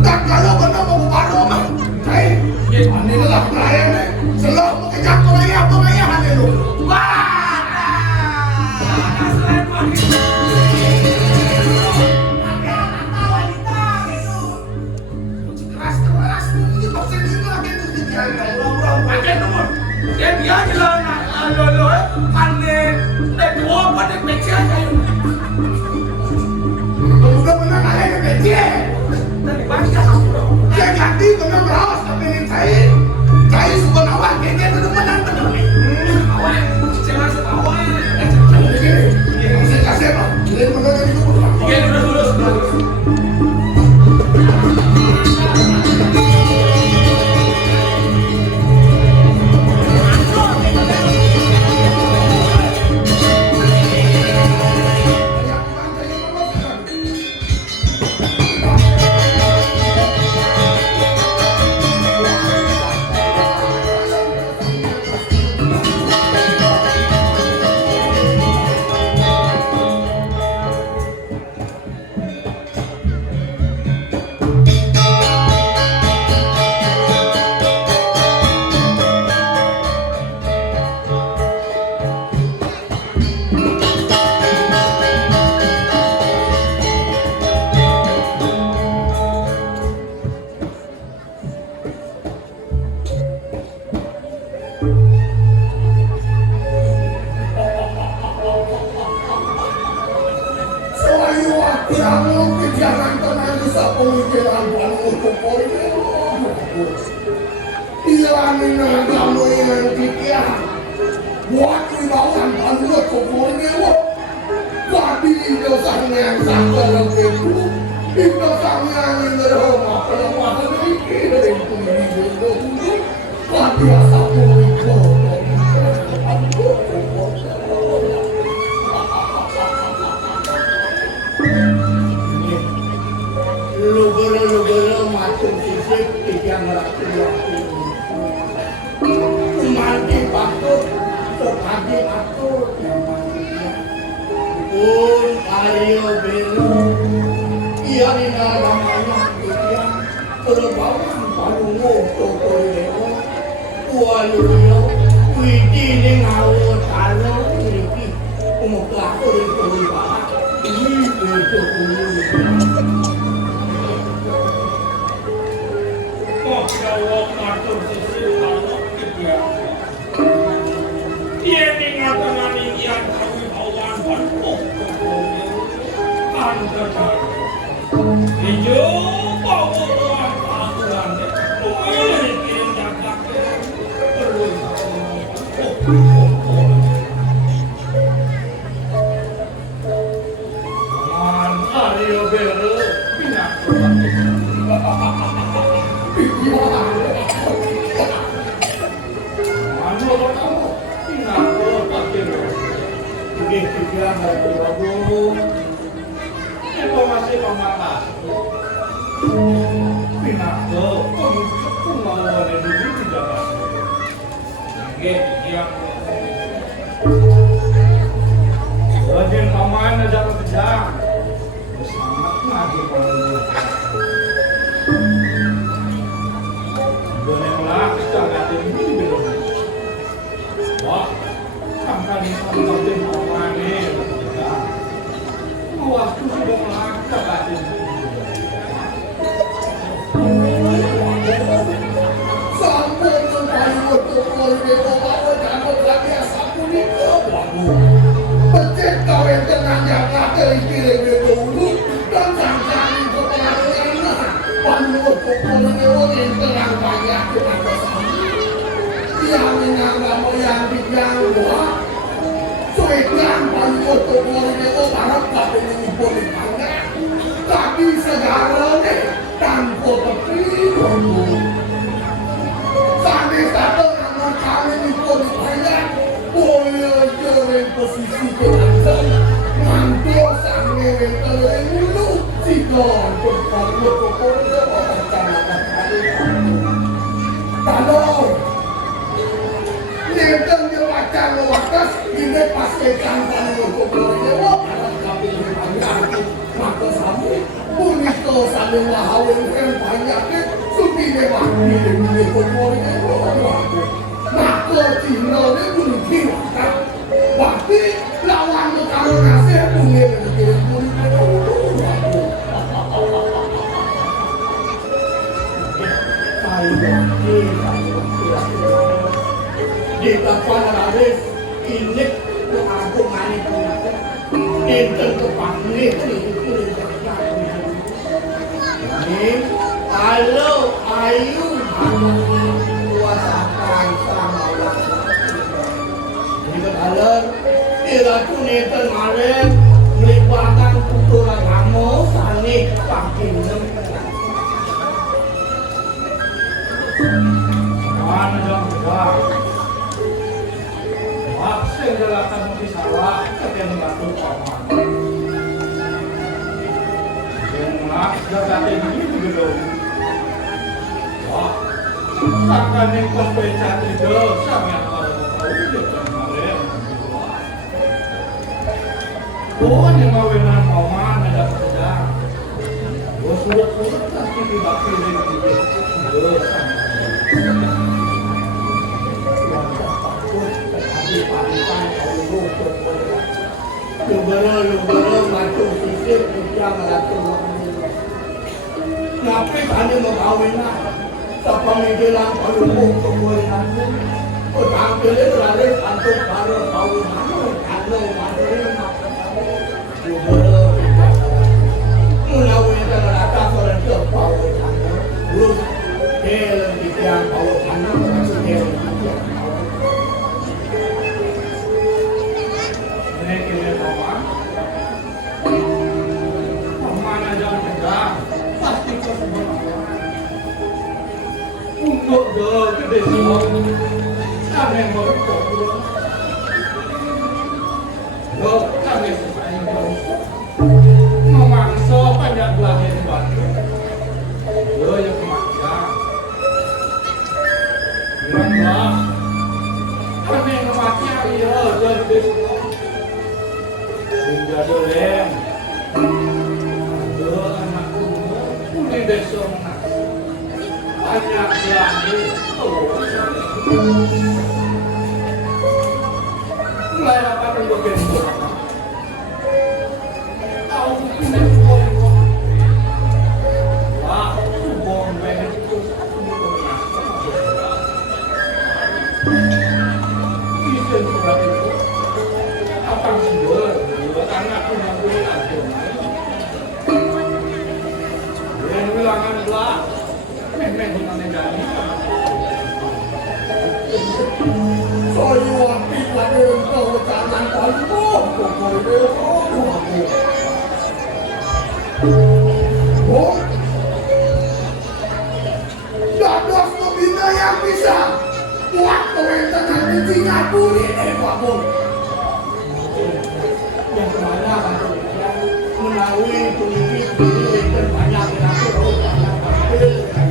Tak kalau benar mau baru bang. Hai, ini lah pelayan nih. Selalu mau kejar apa ayah ada lu. Wah. Keras ini kok sendiri lagi tuh dia. Pakai nomor. Dia jalan lo panen dua pada meja kayu. Udah benar ada meja. Tadi baca dia ganti benar beras tapi ini saya suka awak kayaknya itu menang benar nih. Awak saya masuk awak. Saya kasih apa? Ini benar jadi itu. Iya lurus. Lu matur sisik yang rakyat. Semati patut, sepagi atur. Pun Aryo Belo, iya ni namanya kita. Terbawa palungo toko dewa, tualuyo, widi ni ngawo talo, riki, umuka aku di kuliah, ini itu kuliah. Jawab matur sisi Allah kita. Dia mengatakan yang kami awan bantuh antara hidup bawaan aturan Pinako, kung mawalan dulu tidak masuk. Yang Raden paman aja kerja sangat ngaji kalau bolehlah kita ngaji ini belum wah sampai di sana Raden paman ini waktu sudah melangkah ngaji sampai kembali untuk melihat bahwa jangan lagi asap kuning Becek kau yang tenang yang ada istilah dulu dan sangkang itu pengaruhnya panut pokoknya yang tenang banyak dengan bersama yang menganggap yang bilang wah suikan panut pokoknya barang tapi ini boleh banyak tapi segalanya tanpa terpilih sampai satu nama kami ini boleh banyak boleh jalan posisi kelantan mantul sange terlalu dulu jika berpalu pokoknya orang carakan kalau nentang dia wacana wakas ini pasti kampanye pokoknya orang kami banyak maka sampai punito sampai wahawin yang banyaknya supaya wakil ini pokoknya orang maka Cina ini bunuh kiwakan waktu lawan kalau nasi punya lebih bunuh di depan Raden ini keagungan itu enten kepanggil itu ini kalau ayu kuasakan sama Allah ini benar iratu neten malen melibatkan kultura kamu sanik pakin mana dong besar vaksin gerakan mesti salah yang membantu paman yang gerakan ini begitu wah akan yang kompensat itu sama yang orang tahu itu kemarin yang mawinan paman ada pedang sudah nanti dibakilin itu Lubero macam sisir yang ratu ngapain tadi mau kawin lah siapa menjelang kalau kemuliaan orang pilih lari untuk baru kawin kalau materi lubero mulai dengan rata orang tu kawin terus dia yang kawin maksudnya untuk gede semua kami mau kami memangsa banyak belahir batu yang kematian bilang kami kematian iya gede semua hingga dolem anakku ini besok banyak lagi mulai apa yang begitu kau punya subong wah subong banyak itu bisa surat itu apa sumber anak punya gue aja yang bilangan belah Soalnya waktu pada engkau jangan kalbu, pokoknya oh, dados pembina yang bisa waktu yang tengah di Singapura ini, Pak Bun. Yang kemana kan melalui politik dan banyak yang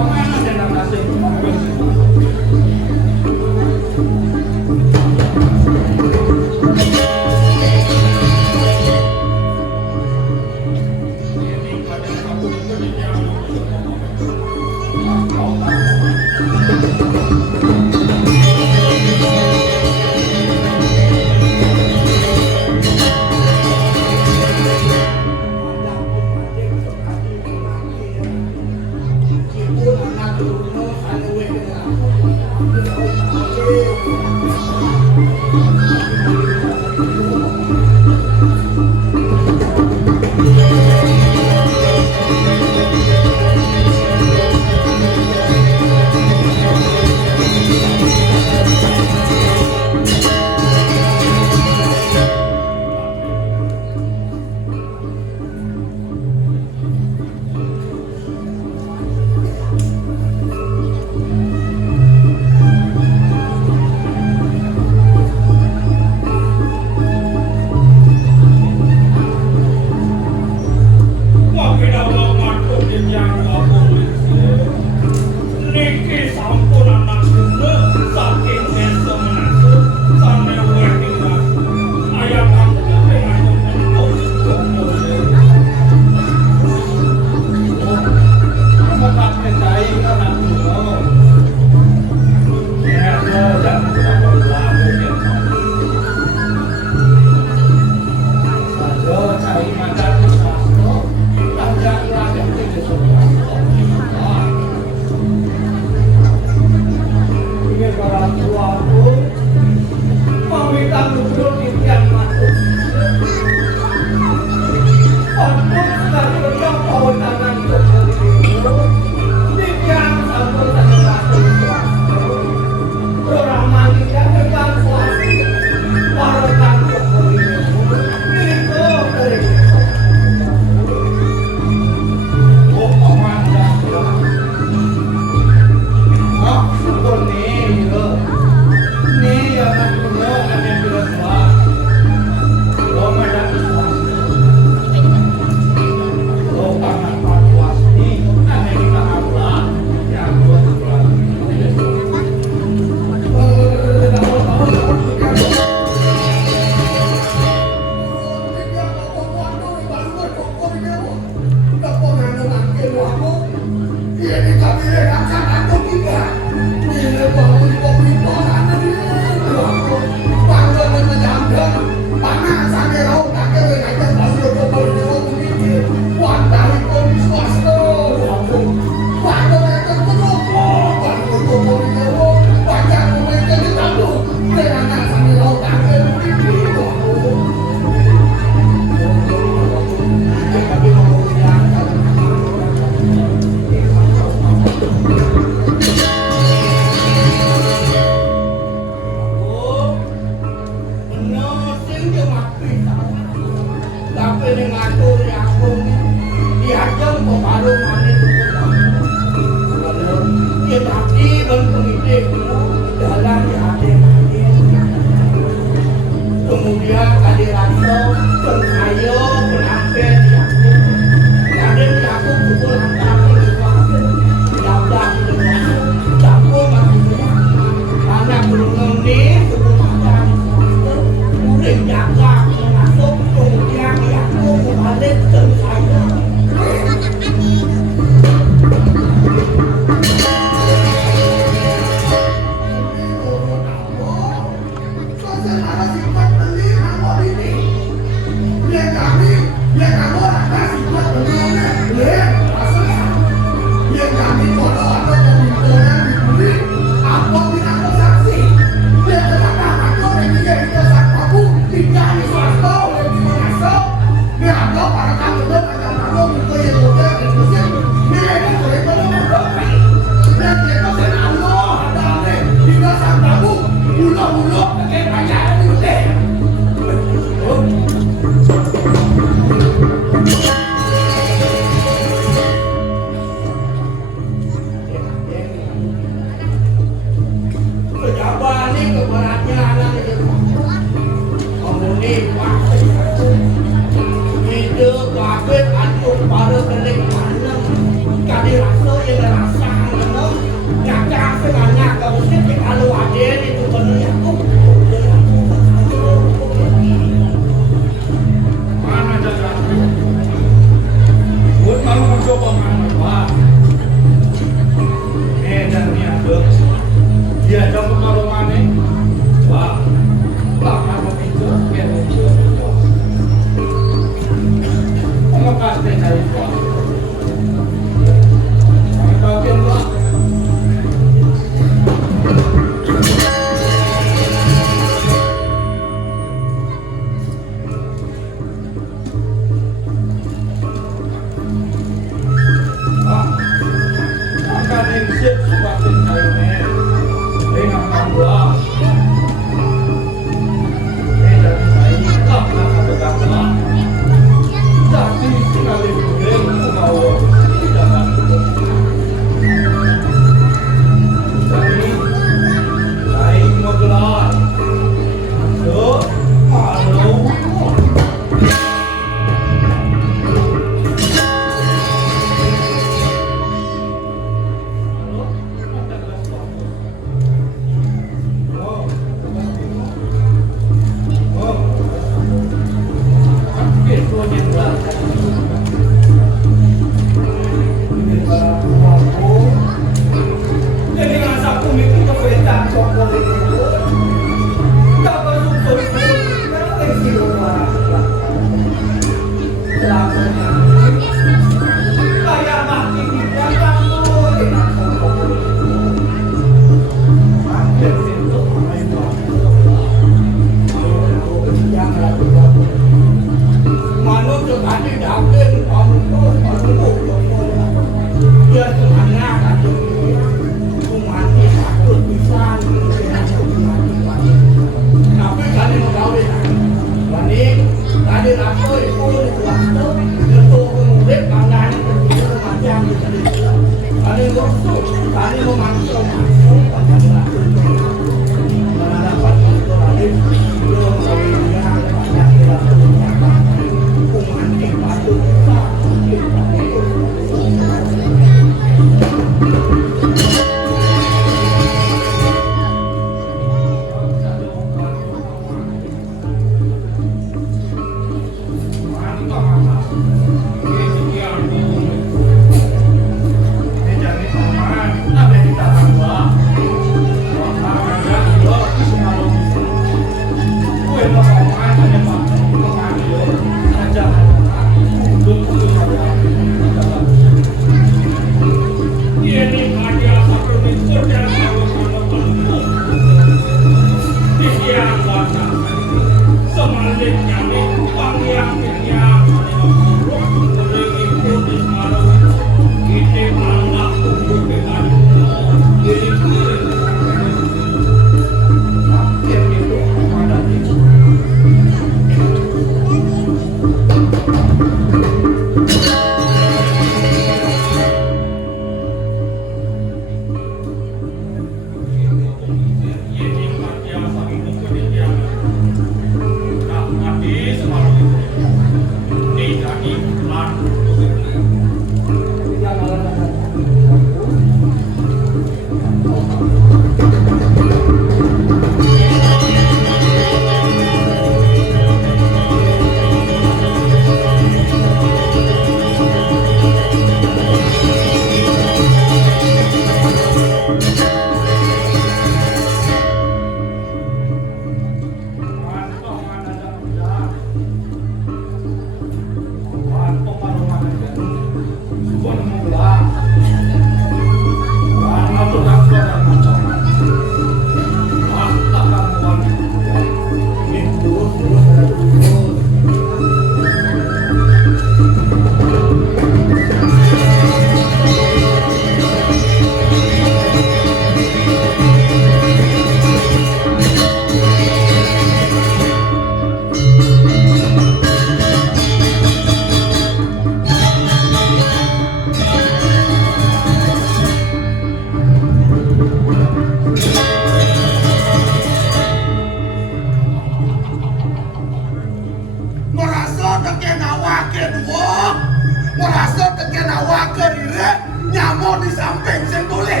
Tano di samping sentule.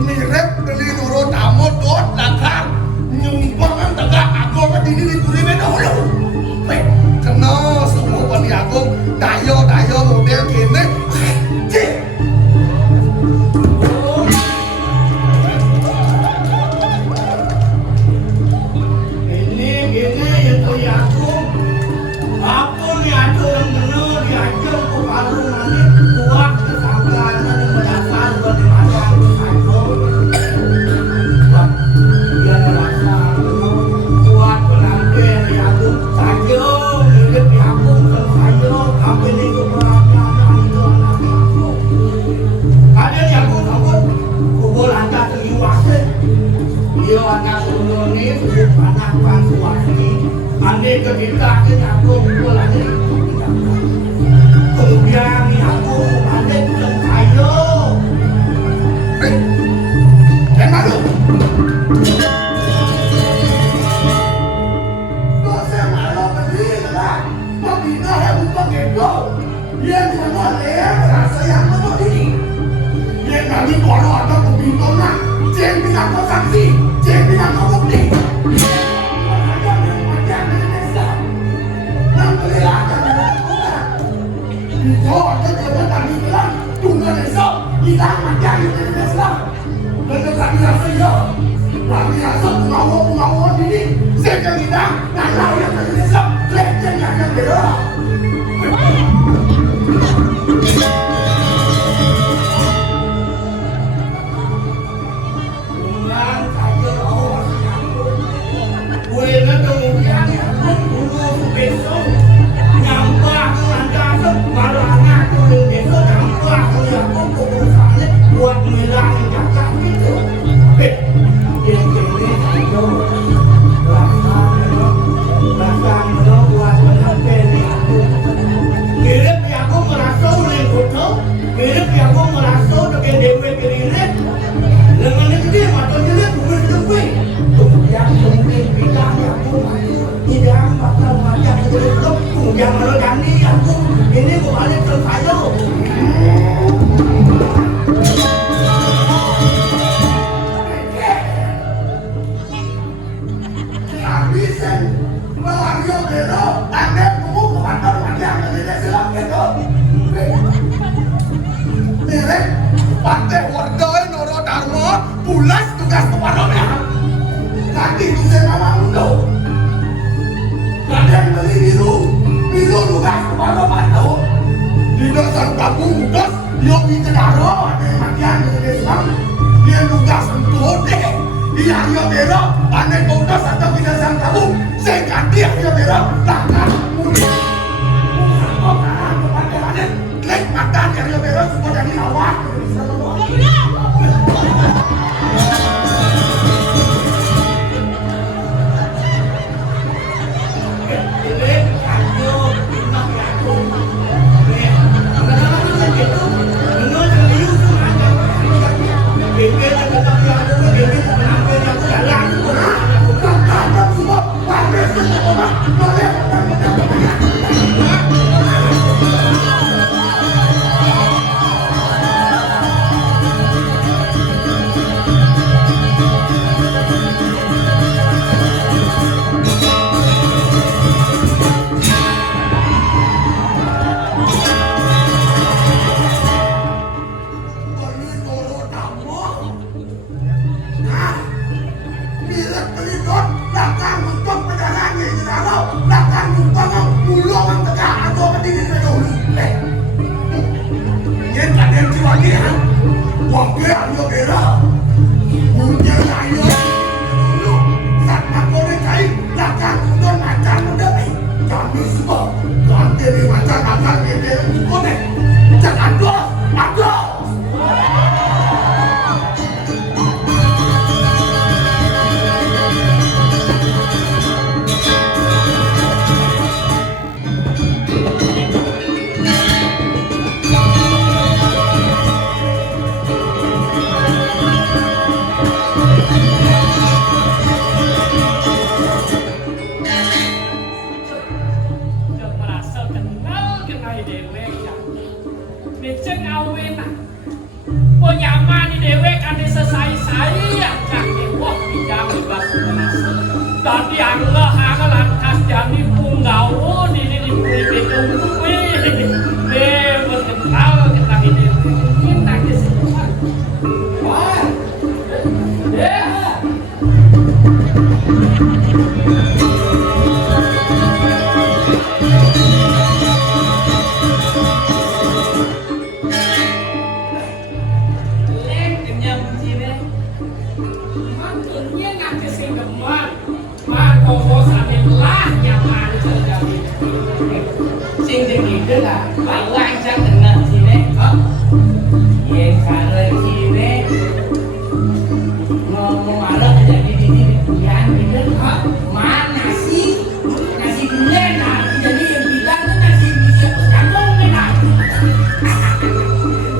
Mirip beli nurut tamu dot lakar nyumpangan tegak agama dini di kuribe dahulu. Kena semua pani agung dayo model kene. Cik. Ini itu ya aku nih aku yang bener diajar ke warung nanti kuat kesangkaan dan berdasar buat dimakan sayur buat dia rasa kuat penampilan di aku sayur hidup di aku sayur tapi ini keberadaan itu anak aku ada yang aku takut kubur anda terliwasi dia anak undang ini anak pansuan ini ane ketika aku mulai kemudian aku balik ke kayu Malu. Dosa malu berdiri lah. Pembina yang bukan ego. Dia tidak boleh rasa yang menurut ini. Dia kali kalau ada pembina nak, jangan bilang kau saksi, jangan bilang kau bukti. Kau ada jabatan di bilang tunggal esok hilang macam itu Islam. Dan kami rasa ya, kami rasa pengawal ini saya hilang dan lawan yang Islam legend yang akan berdoa. bulan kayu awas boleh kemudian aku dulu besok nambah lantasan baru anak aku besok nambah aku kebesarannya buat melang jakat itu yang kini itu rasa buat menempel aku mirip yang aku merasa oleh foto mirip yang aku merasa dengan dewe keriret dengan itu mata jelas bukan lebih kemudian bilang aku tidak bakal macam itu kemudian kalau ganti aku ini kembali ke kayu Habisin Mario Bero, anda kamu ke kantor yang tidak silam gitu. Mirip Pantai Wardoi Noro Dharma pulas tugas kepadanya. Nanti itu saya nama Undo. Kalian beli biru tugas kepada Pantai. Di dasar kampung tugas, dia bikin daro, ada yang tidak silam. Dia tugas untuk deh. Dia Mario Bero, anda tugas atau tidak silam kamu. Saya ganti Mario Bero, takkan mulia. Lek makan Mario Bero supaya jadi awak. Jangan doa, aduh. Tapi aku nggak hakalan khas jadi punggau di puri betul nih berkenal kita ini kita keseluruhan. Wah, ya. Itu lah, bawang jangan kena sini, yang kalau sini ngomong malah jadi di bulan gitu, mana sih nasi gulai nak, jadi yang bilang tu nasi bisa kantong ni nak,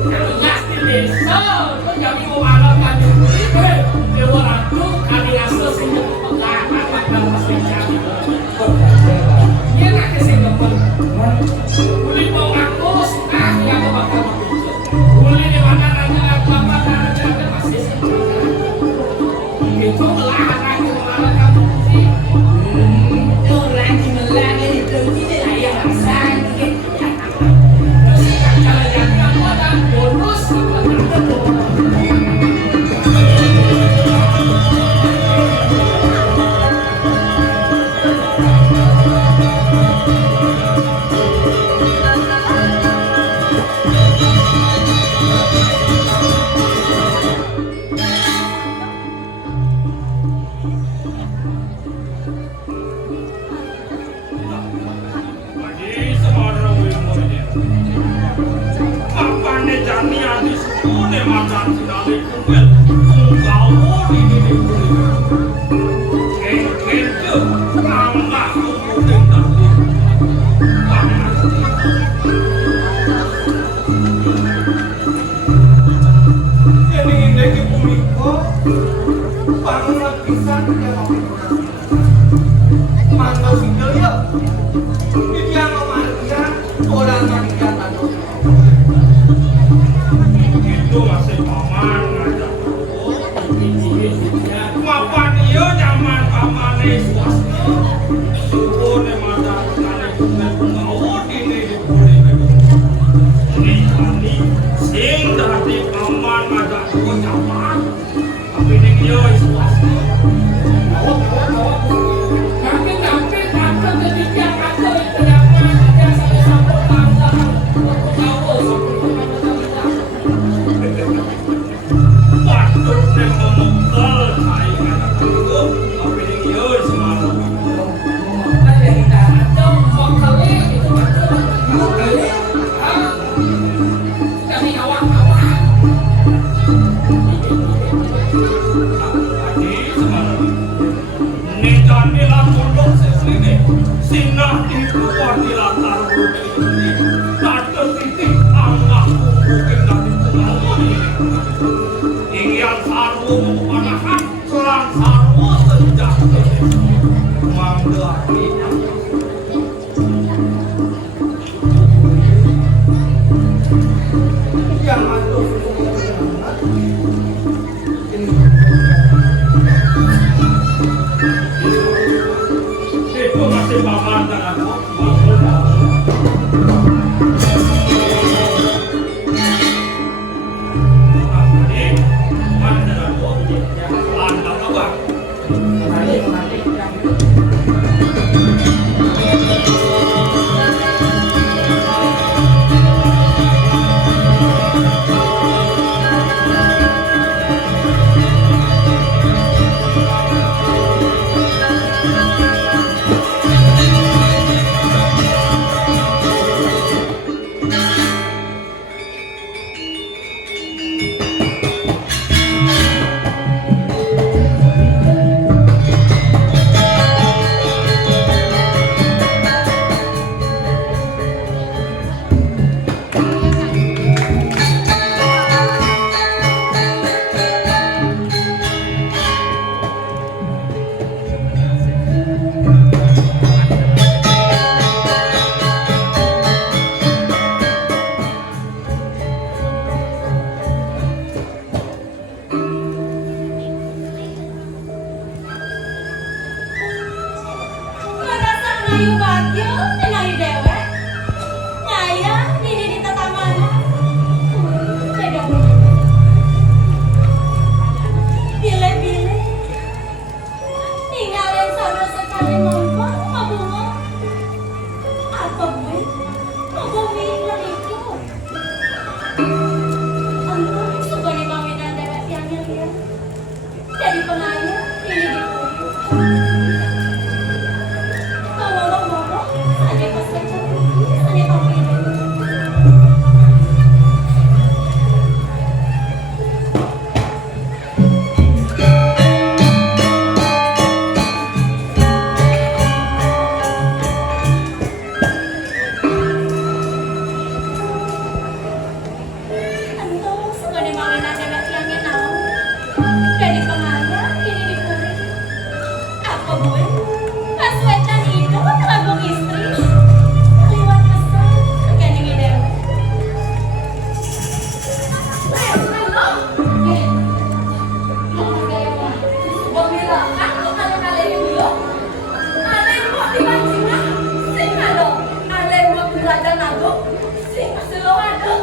Kalau nasi desa, tu jadi mau malam kan dia orang tu kami rasa sini pengamat dalam sejarah. Dia nak keseluruhan. Uli mau aku suka yang bakal uli di mana raja apa masih itu belahan aku malah kamu sih tu orang Cimela ni itu tidak yang rasa ni. kalau jadi aku ada bonus itu masih paman ngajak mapan iyo nyaman pamane swasta syukune mata kali pengawut ini dipuli ini sing dadi paman ngajak ku nyaman tapi ning iyo swasta tapi aku jadi tiap aku itu nyaman dia sampai sambut tangga Patut ning memukul kai anak itu tapi ning iyo semalam ada kita ada kali itu betul kami awak-awak tadi semalam nikah di pondok sesini sinah dibuat di latar bukit tak titik anakku mungkin dari pengawal ini yang sarwo menganakan serang sarwo sejak mangga yang ada itu masih paman dan aku Ayo bagyo, tenang dewek. Ngaya, ini di tetamana. Beda bile-bile. Tinggalin sama sekali ngomong, ngomong. Apa gue? Ngomongin itu. Allah, sebagai mawinan dewek yang ya. Jadi pengayah, ini gitu. Ngomong-ngomong, ada pas kecil, ada pamit. Tentu, sebagai mawinan dewek yang tahu. Jadi pengayah, ini dipuri. Apa gue? Pas wetan itu terabung istri. Lewat pesan, keganing dewe. Gua bilang kan lo kali-kali dulu. Ada yang mau dibancingan, sing ada. Ada yang mau belajar nado, sing masih lo ada.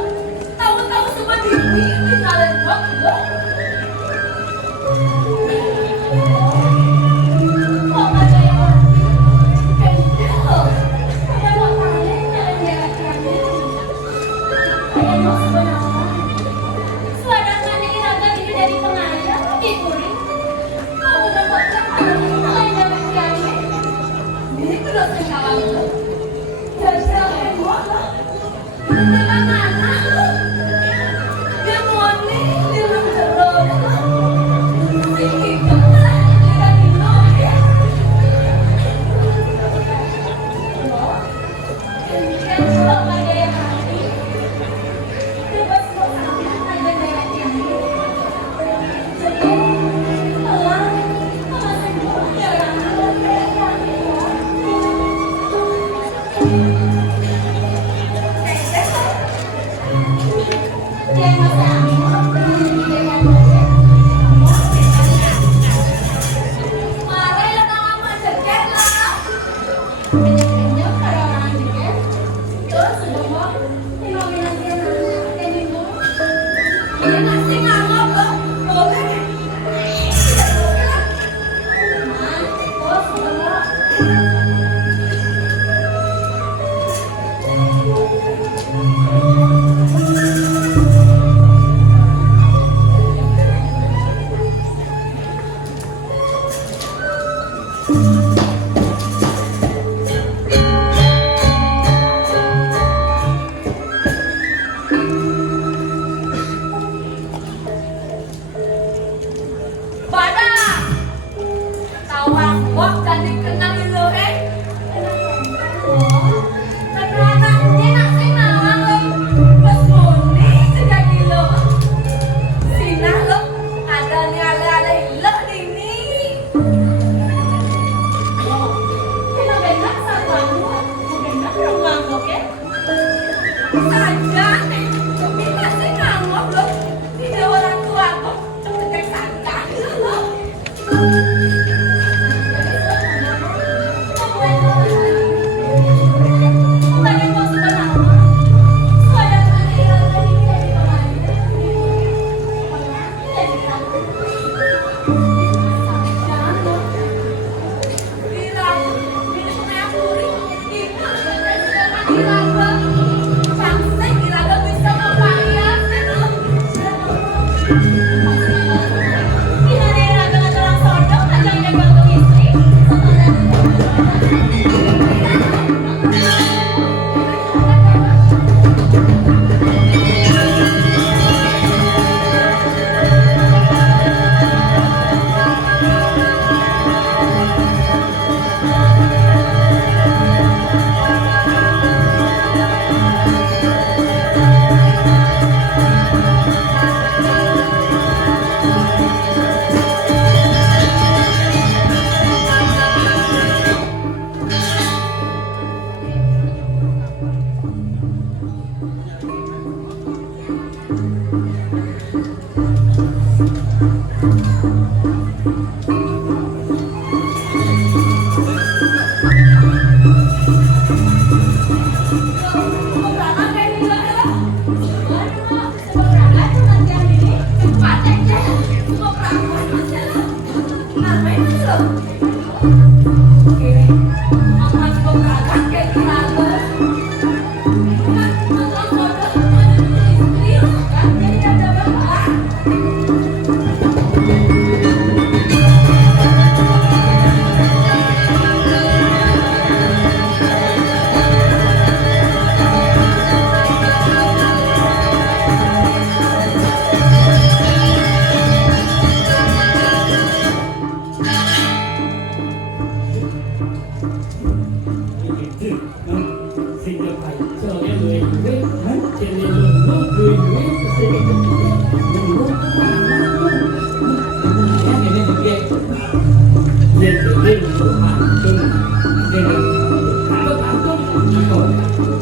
Tahu-tahu semua diri, tinggalin gua dulu. Kok ada yang mati? Kendel. Ada yang paling jalan-jalan. Ada yang mau sebenarnya. Suaranya iraga ini dari pengayah, dipuri. Kamu mendapatkan hal ini lain dari kiai. Ini terus sekarang lo. Jajan gua lo. Dengan anak lo. Dia moni di rumah lo. Sini kebelah dengan lo ya. Lo. Kan lo ada yang mati. Bebas lo sama ada yang tinggi. Jadi, Allah, mama sembuh ya Allah kayak saja nih, tapi masih ngangok loh. Tidak orang tua kok, cek sangka loh.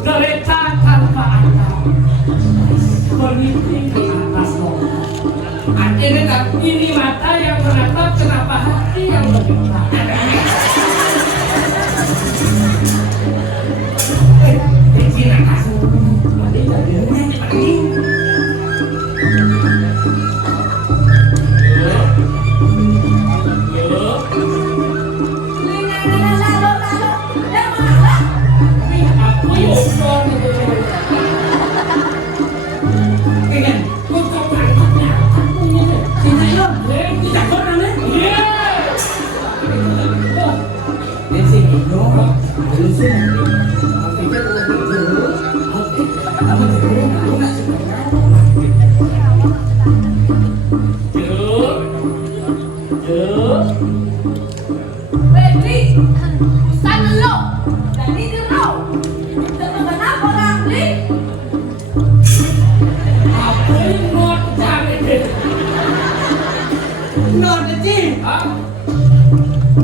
Kereta tanpa atap menitik di atas lorong. Artinya Ini mata yang menatap, kenapa hati yang bergetar? Cina kasih.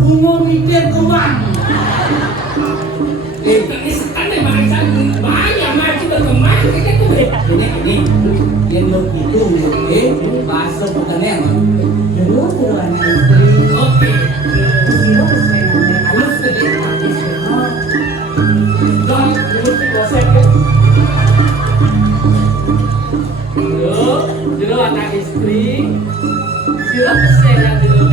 Umum mikir kemang. Ini sekarang bahasa banyak maju berkembang kita tuh. Ini yang lo itu bahasa bukannya emang. Dulu anak istri. Oke. Halus gede. Don, dulu gosek ya. Dulu anak istri. Dulu saya dulu.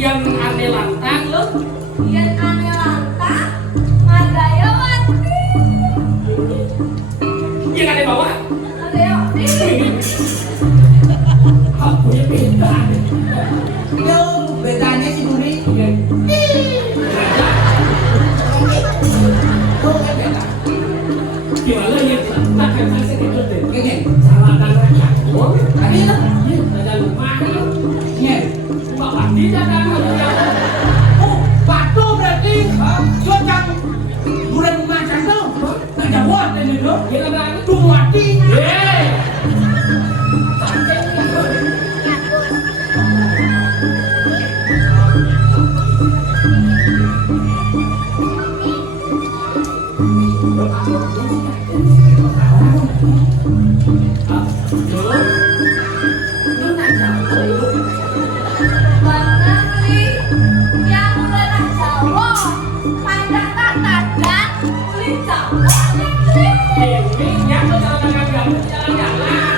Yang aneh lantang loh. Yang aneh lantang, Madayawati. Yang aneh bawa. Madayawati. Aku yang beda. Yo, bedanya si Duri. Gimana ya? Tak akan saya ikut deh. Gini, Salah dan raja. Oh, tadi lah. ada lupa. Nya. Bapak tidak ada. Oh, batu berarti. Cocok. Bulan macam tu. Ada buat ini tu. Kita berani. Dua mati. Yeay. Yang berat Jawa, pandang tata dan kulit Jawa yang kulit. Ini yang berjalan jalan-jalan.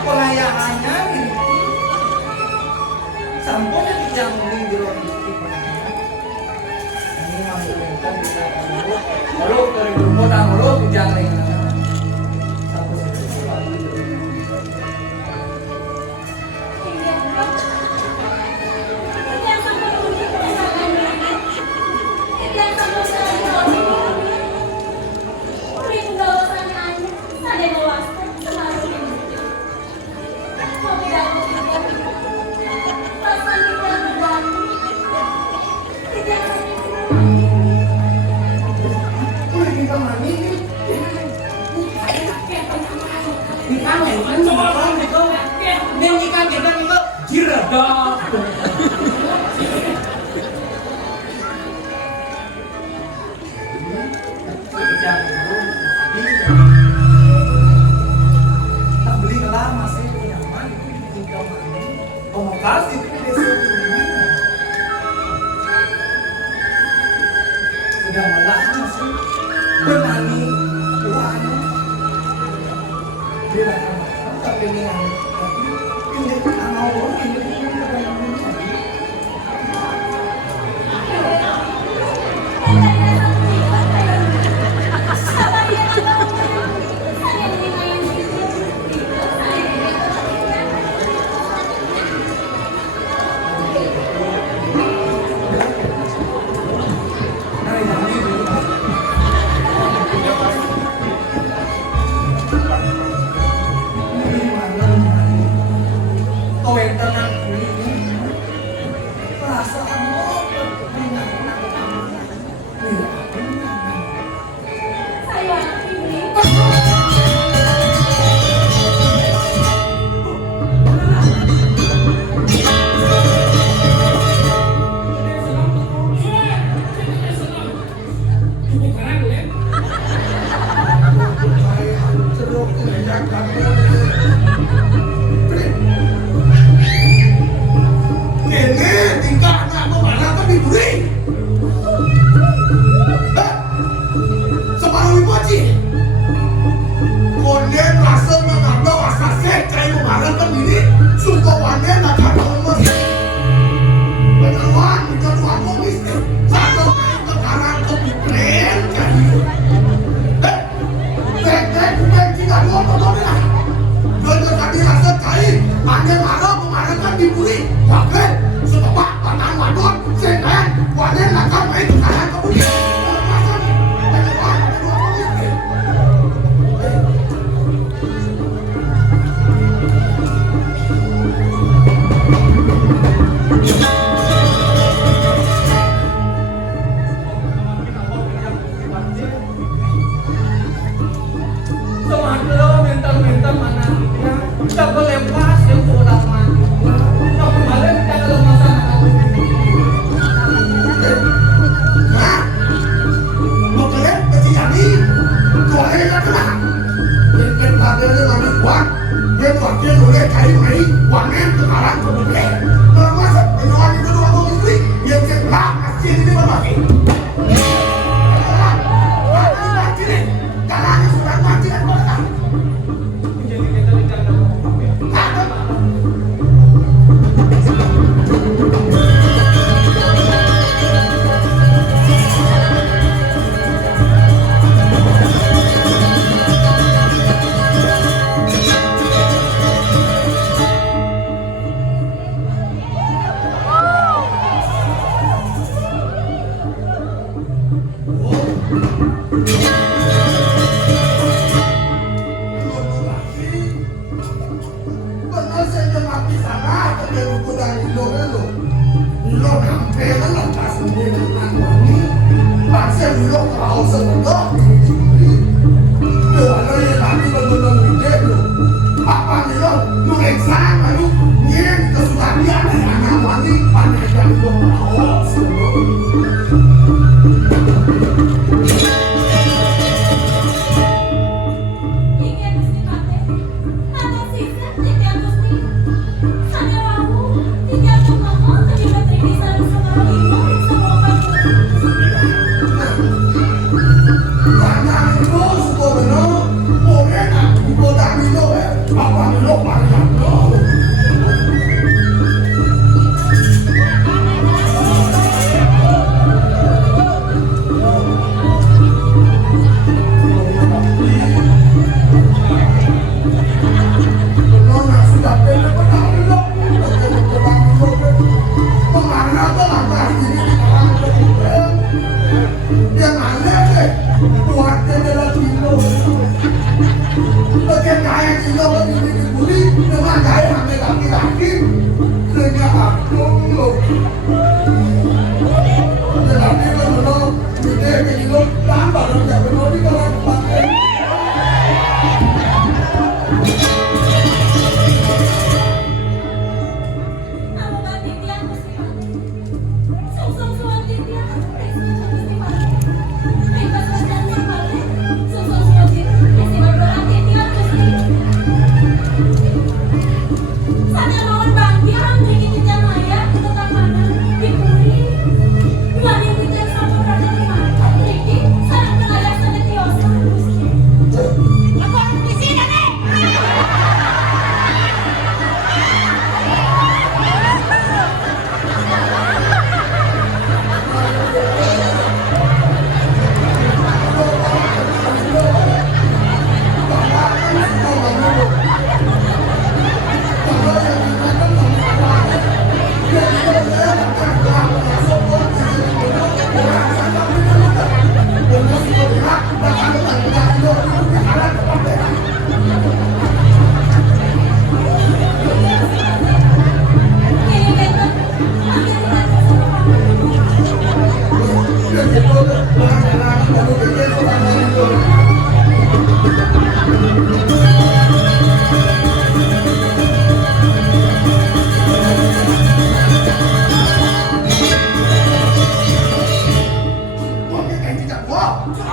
Pelayanannya ini sampurnya dijang di logistik. Ini mah kita lalu dari rumah dan lalu dijang dengan yang nikah kita itu Jiredok. Tak beli lama sih nyaman tinggal mandi. Ngomong kasih itu desa sudah malah sih benani uang bila tapi ini anak orang ini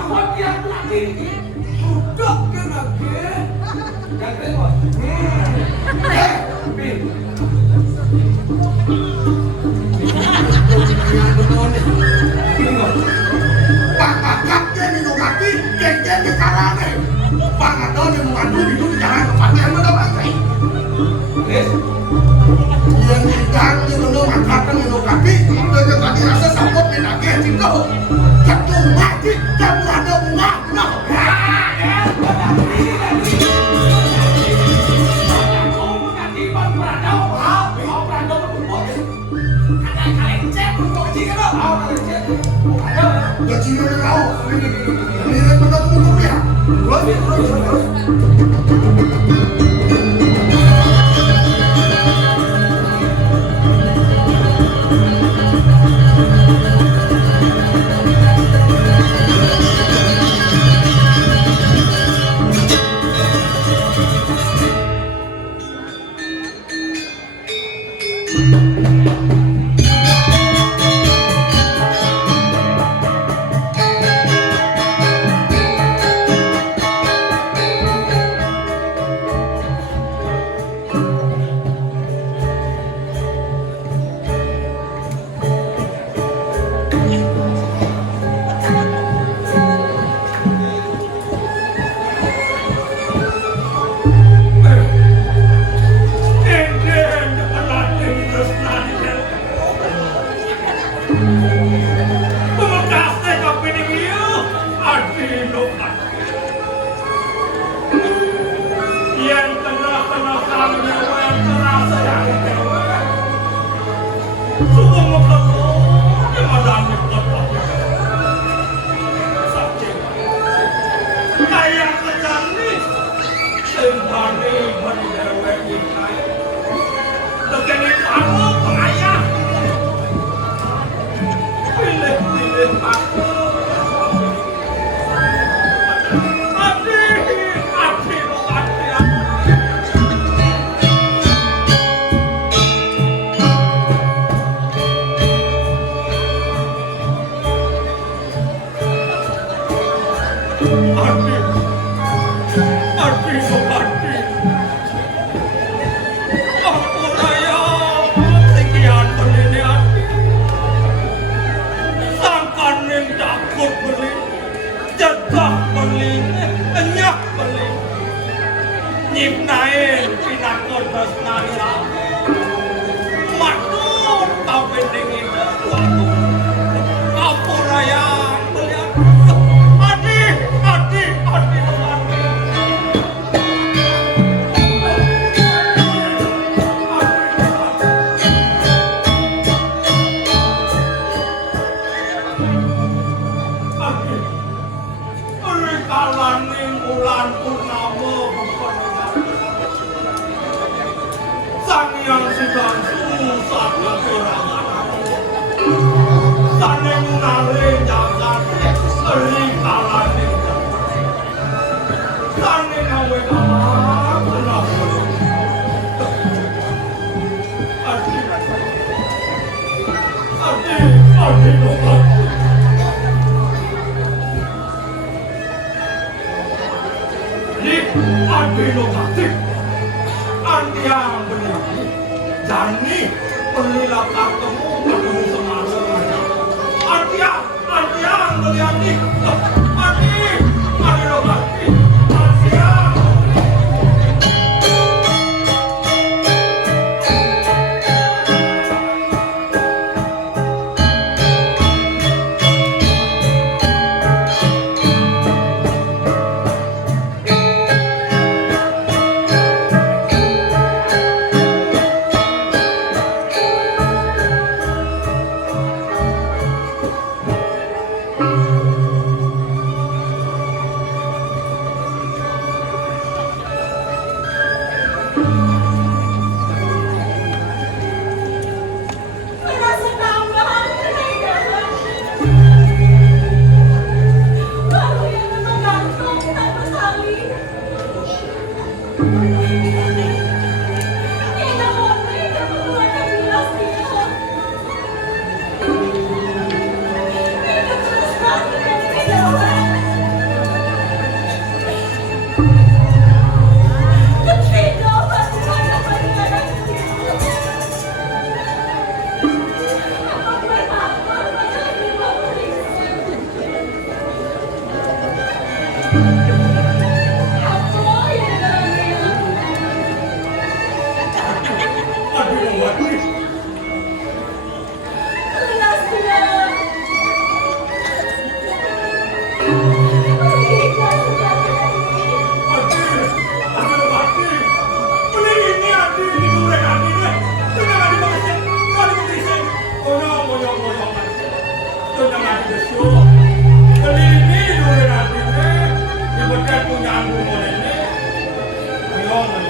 bagian tinggi duduk ke lagi yang kedua Pin Pakakaknya minum kaki, geng-geng di karane. Pangadon yang mengandung hidup di jalan tempat yang mendapat. Yang diganti minum angkatan minum kaki, dengan tadi rasa sabut menagih cinta. Ketua mati, dan berada bunga. Gajinya udah tahu. Ini benar benar ya. Apa yang dalamnya? Aduh, waduh. Lunasnya. Ikhlas sudah ini. Aduh, Adi. Beli ini Adi, ini goreng Adi deh. Tenang Adi makasih. Adi makasih. Konyong. Tenang Adi besu. Beli ini goreng Adi deh. Diberikan punya aku model ini. Konyong.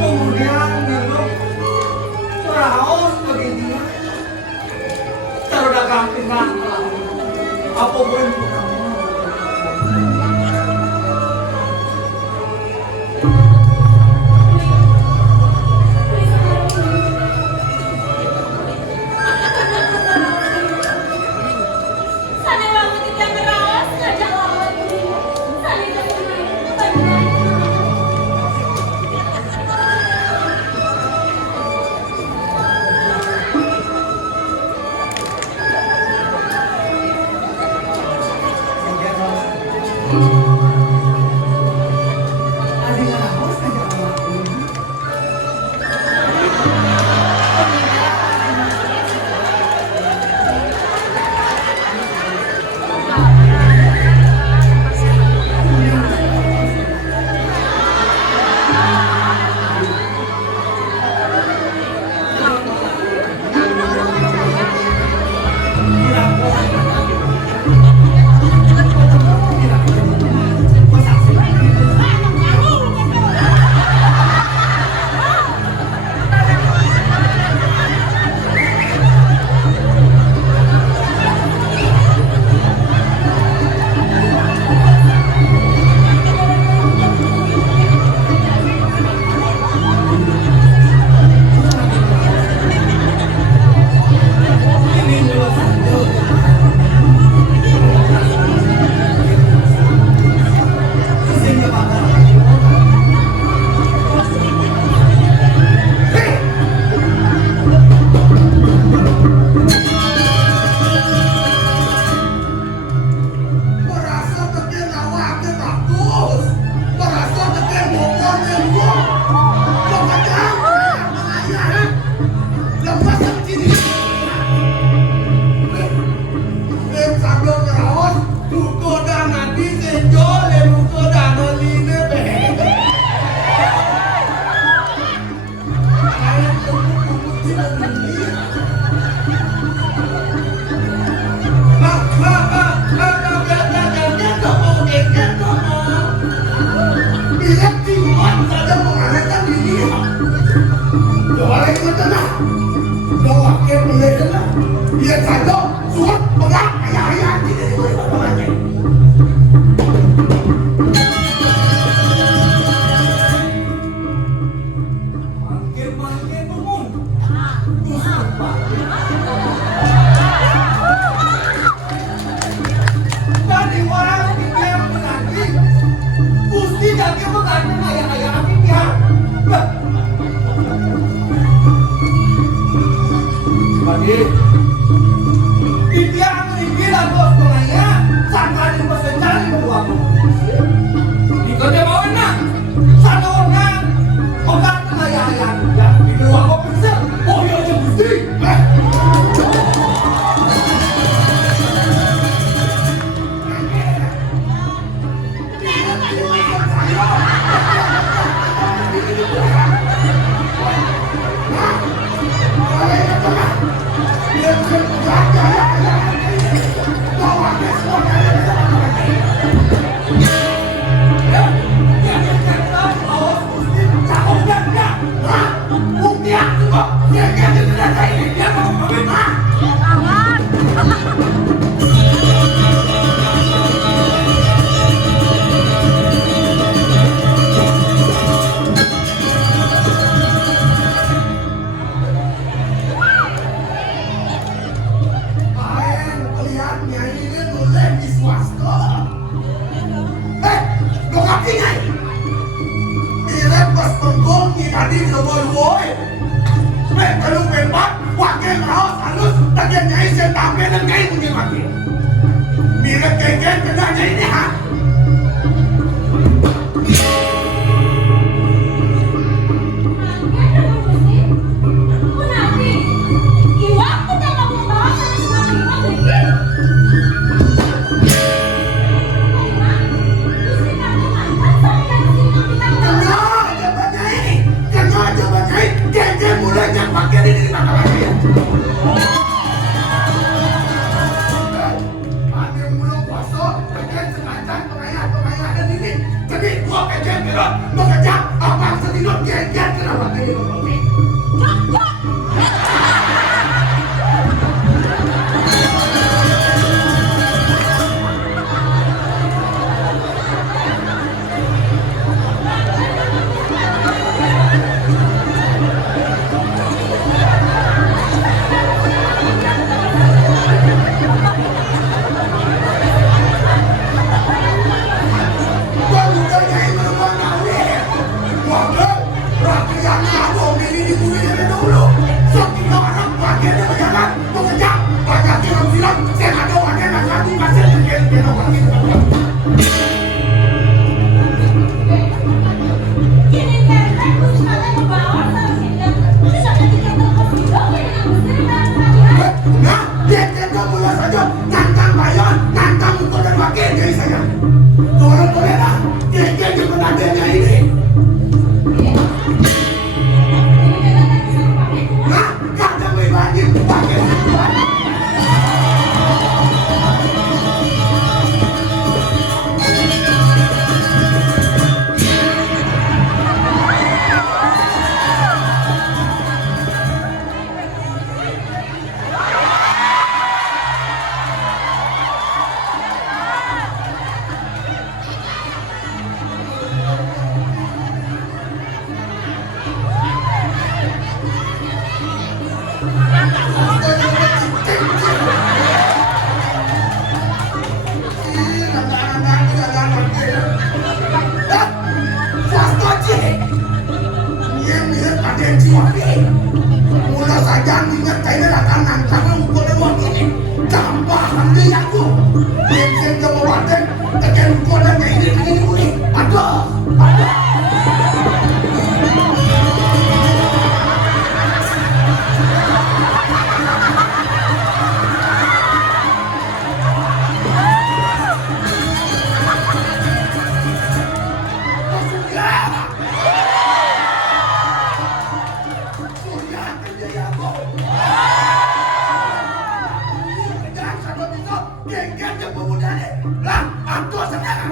Kemudian dulu raos begini, taruh dagang tengah apa boleh lagi. Dibiang dibilang bos penganya, sangka di bos kencang berdua polisi. Dikerja mau enak, sana orang, orang ayah ya, di dua polisi. Oh ya jebusi. Tadi kita boy, kalau memang wakil raos halus, bagian nyai saya tampil dan nyai punya mati. Mirip keken kena nyai ini ha. Pakai ini di mana lagi ya? Ada mulu puasa, bagian sekacang pengayaan ini. Jadi gua pegang kira, mengejar apa setidur geger kenapa ini begini? Mula saja ingat kayaknya rakanan karena mukul lewat ini gampang nanti aku yang ke bawah dan tekan mukul dan kayak ini ada lah, aku senang.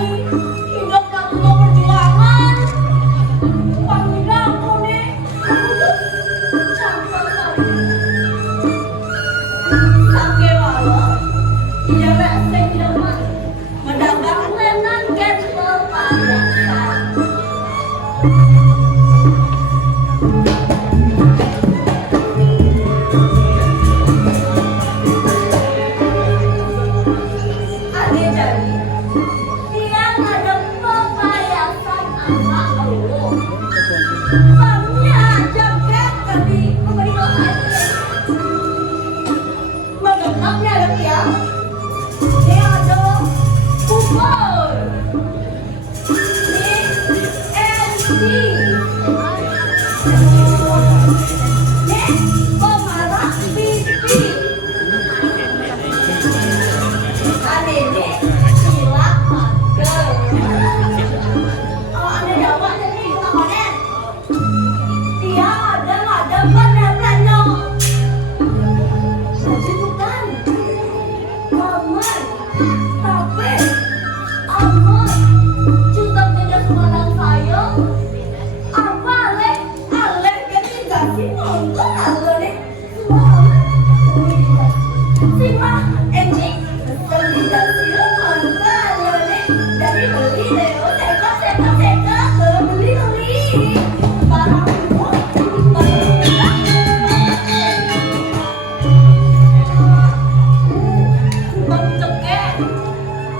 Jani hidup tak punya perjuangan. Panggil aku nih. Cantik sekali. Sakit malam. Ia resek jaman. Mendagang lenan cancel payasan. Ade Jani, dia ngadep payasan anak aku. Kami ajak tadi memberi doa. Mengenapnya ada dia. Dia ada kubur. DNC. Pemarah pipi. Ade ini silat mager. Kalau Ade jawab jadi kita konek. Dia ada benar-benar. Jadi bukan aman, tapi aman. Juga tidak sembarang saya. Apa aleh ketika si nonton aleh nih semua aman. Sima enci ketika si nonton aleh nih dari beli leo seka beli barang Bang cekek,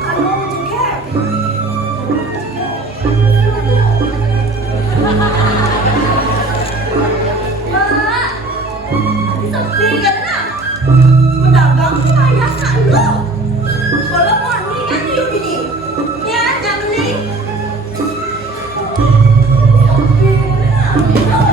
anu cekek. Mak, sepi kan nak? Mendagang payasan lo. Kalau mau ni kan di sini, ya jangan ni. Sepi nak?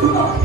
Hei!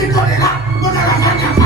si Kodela mengalahkannya.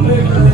Amin.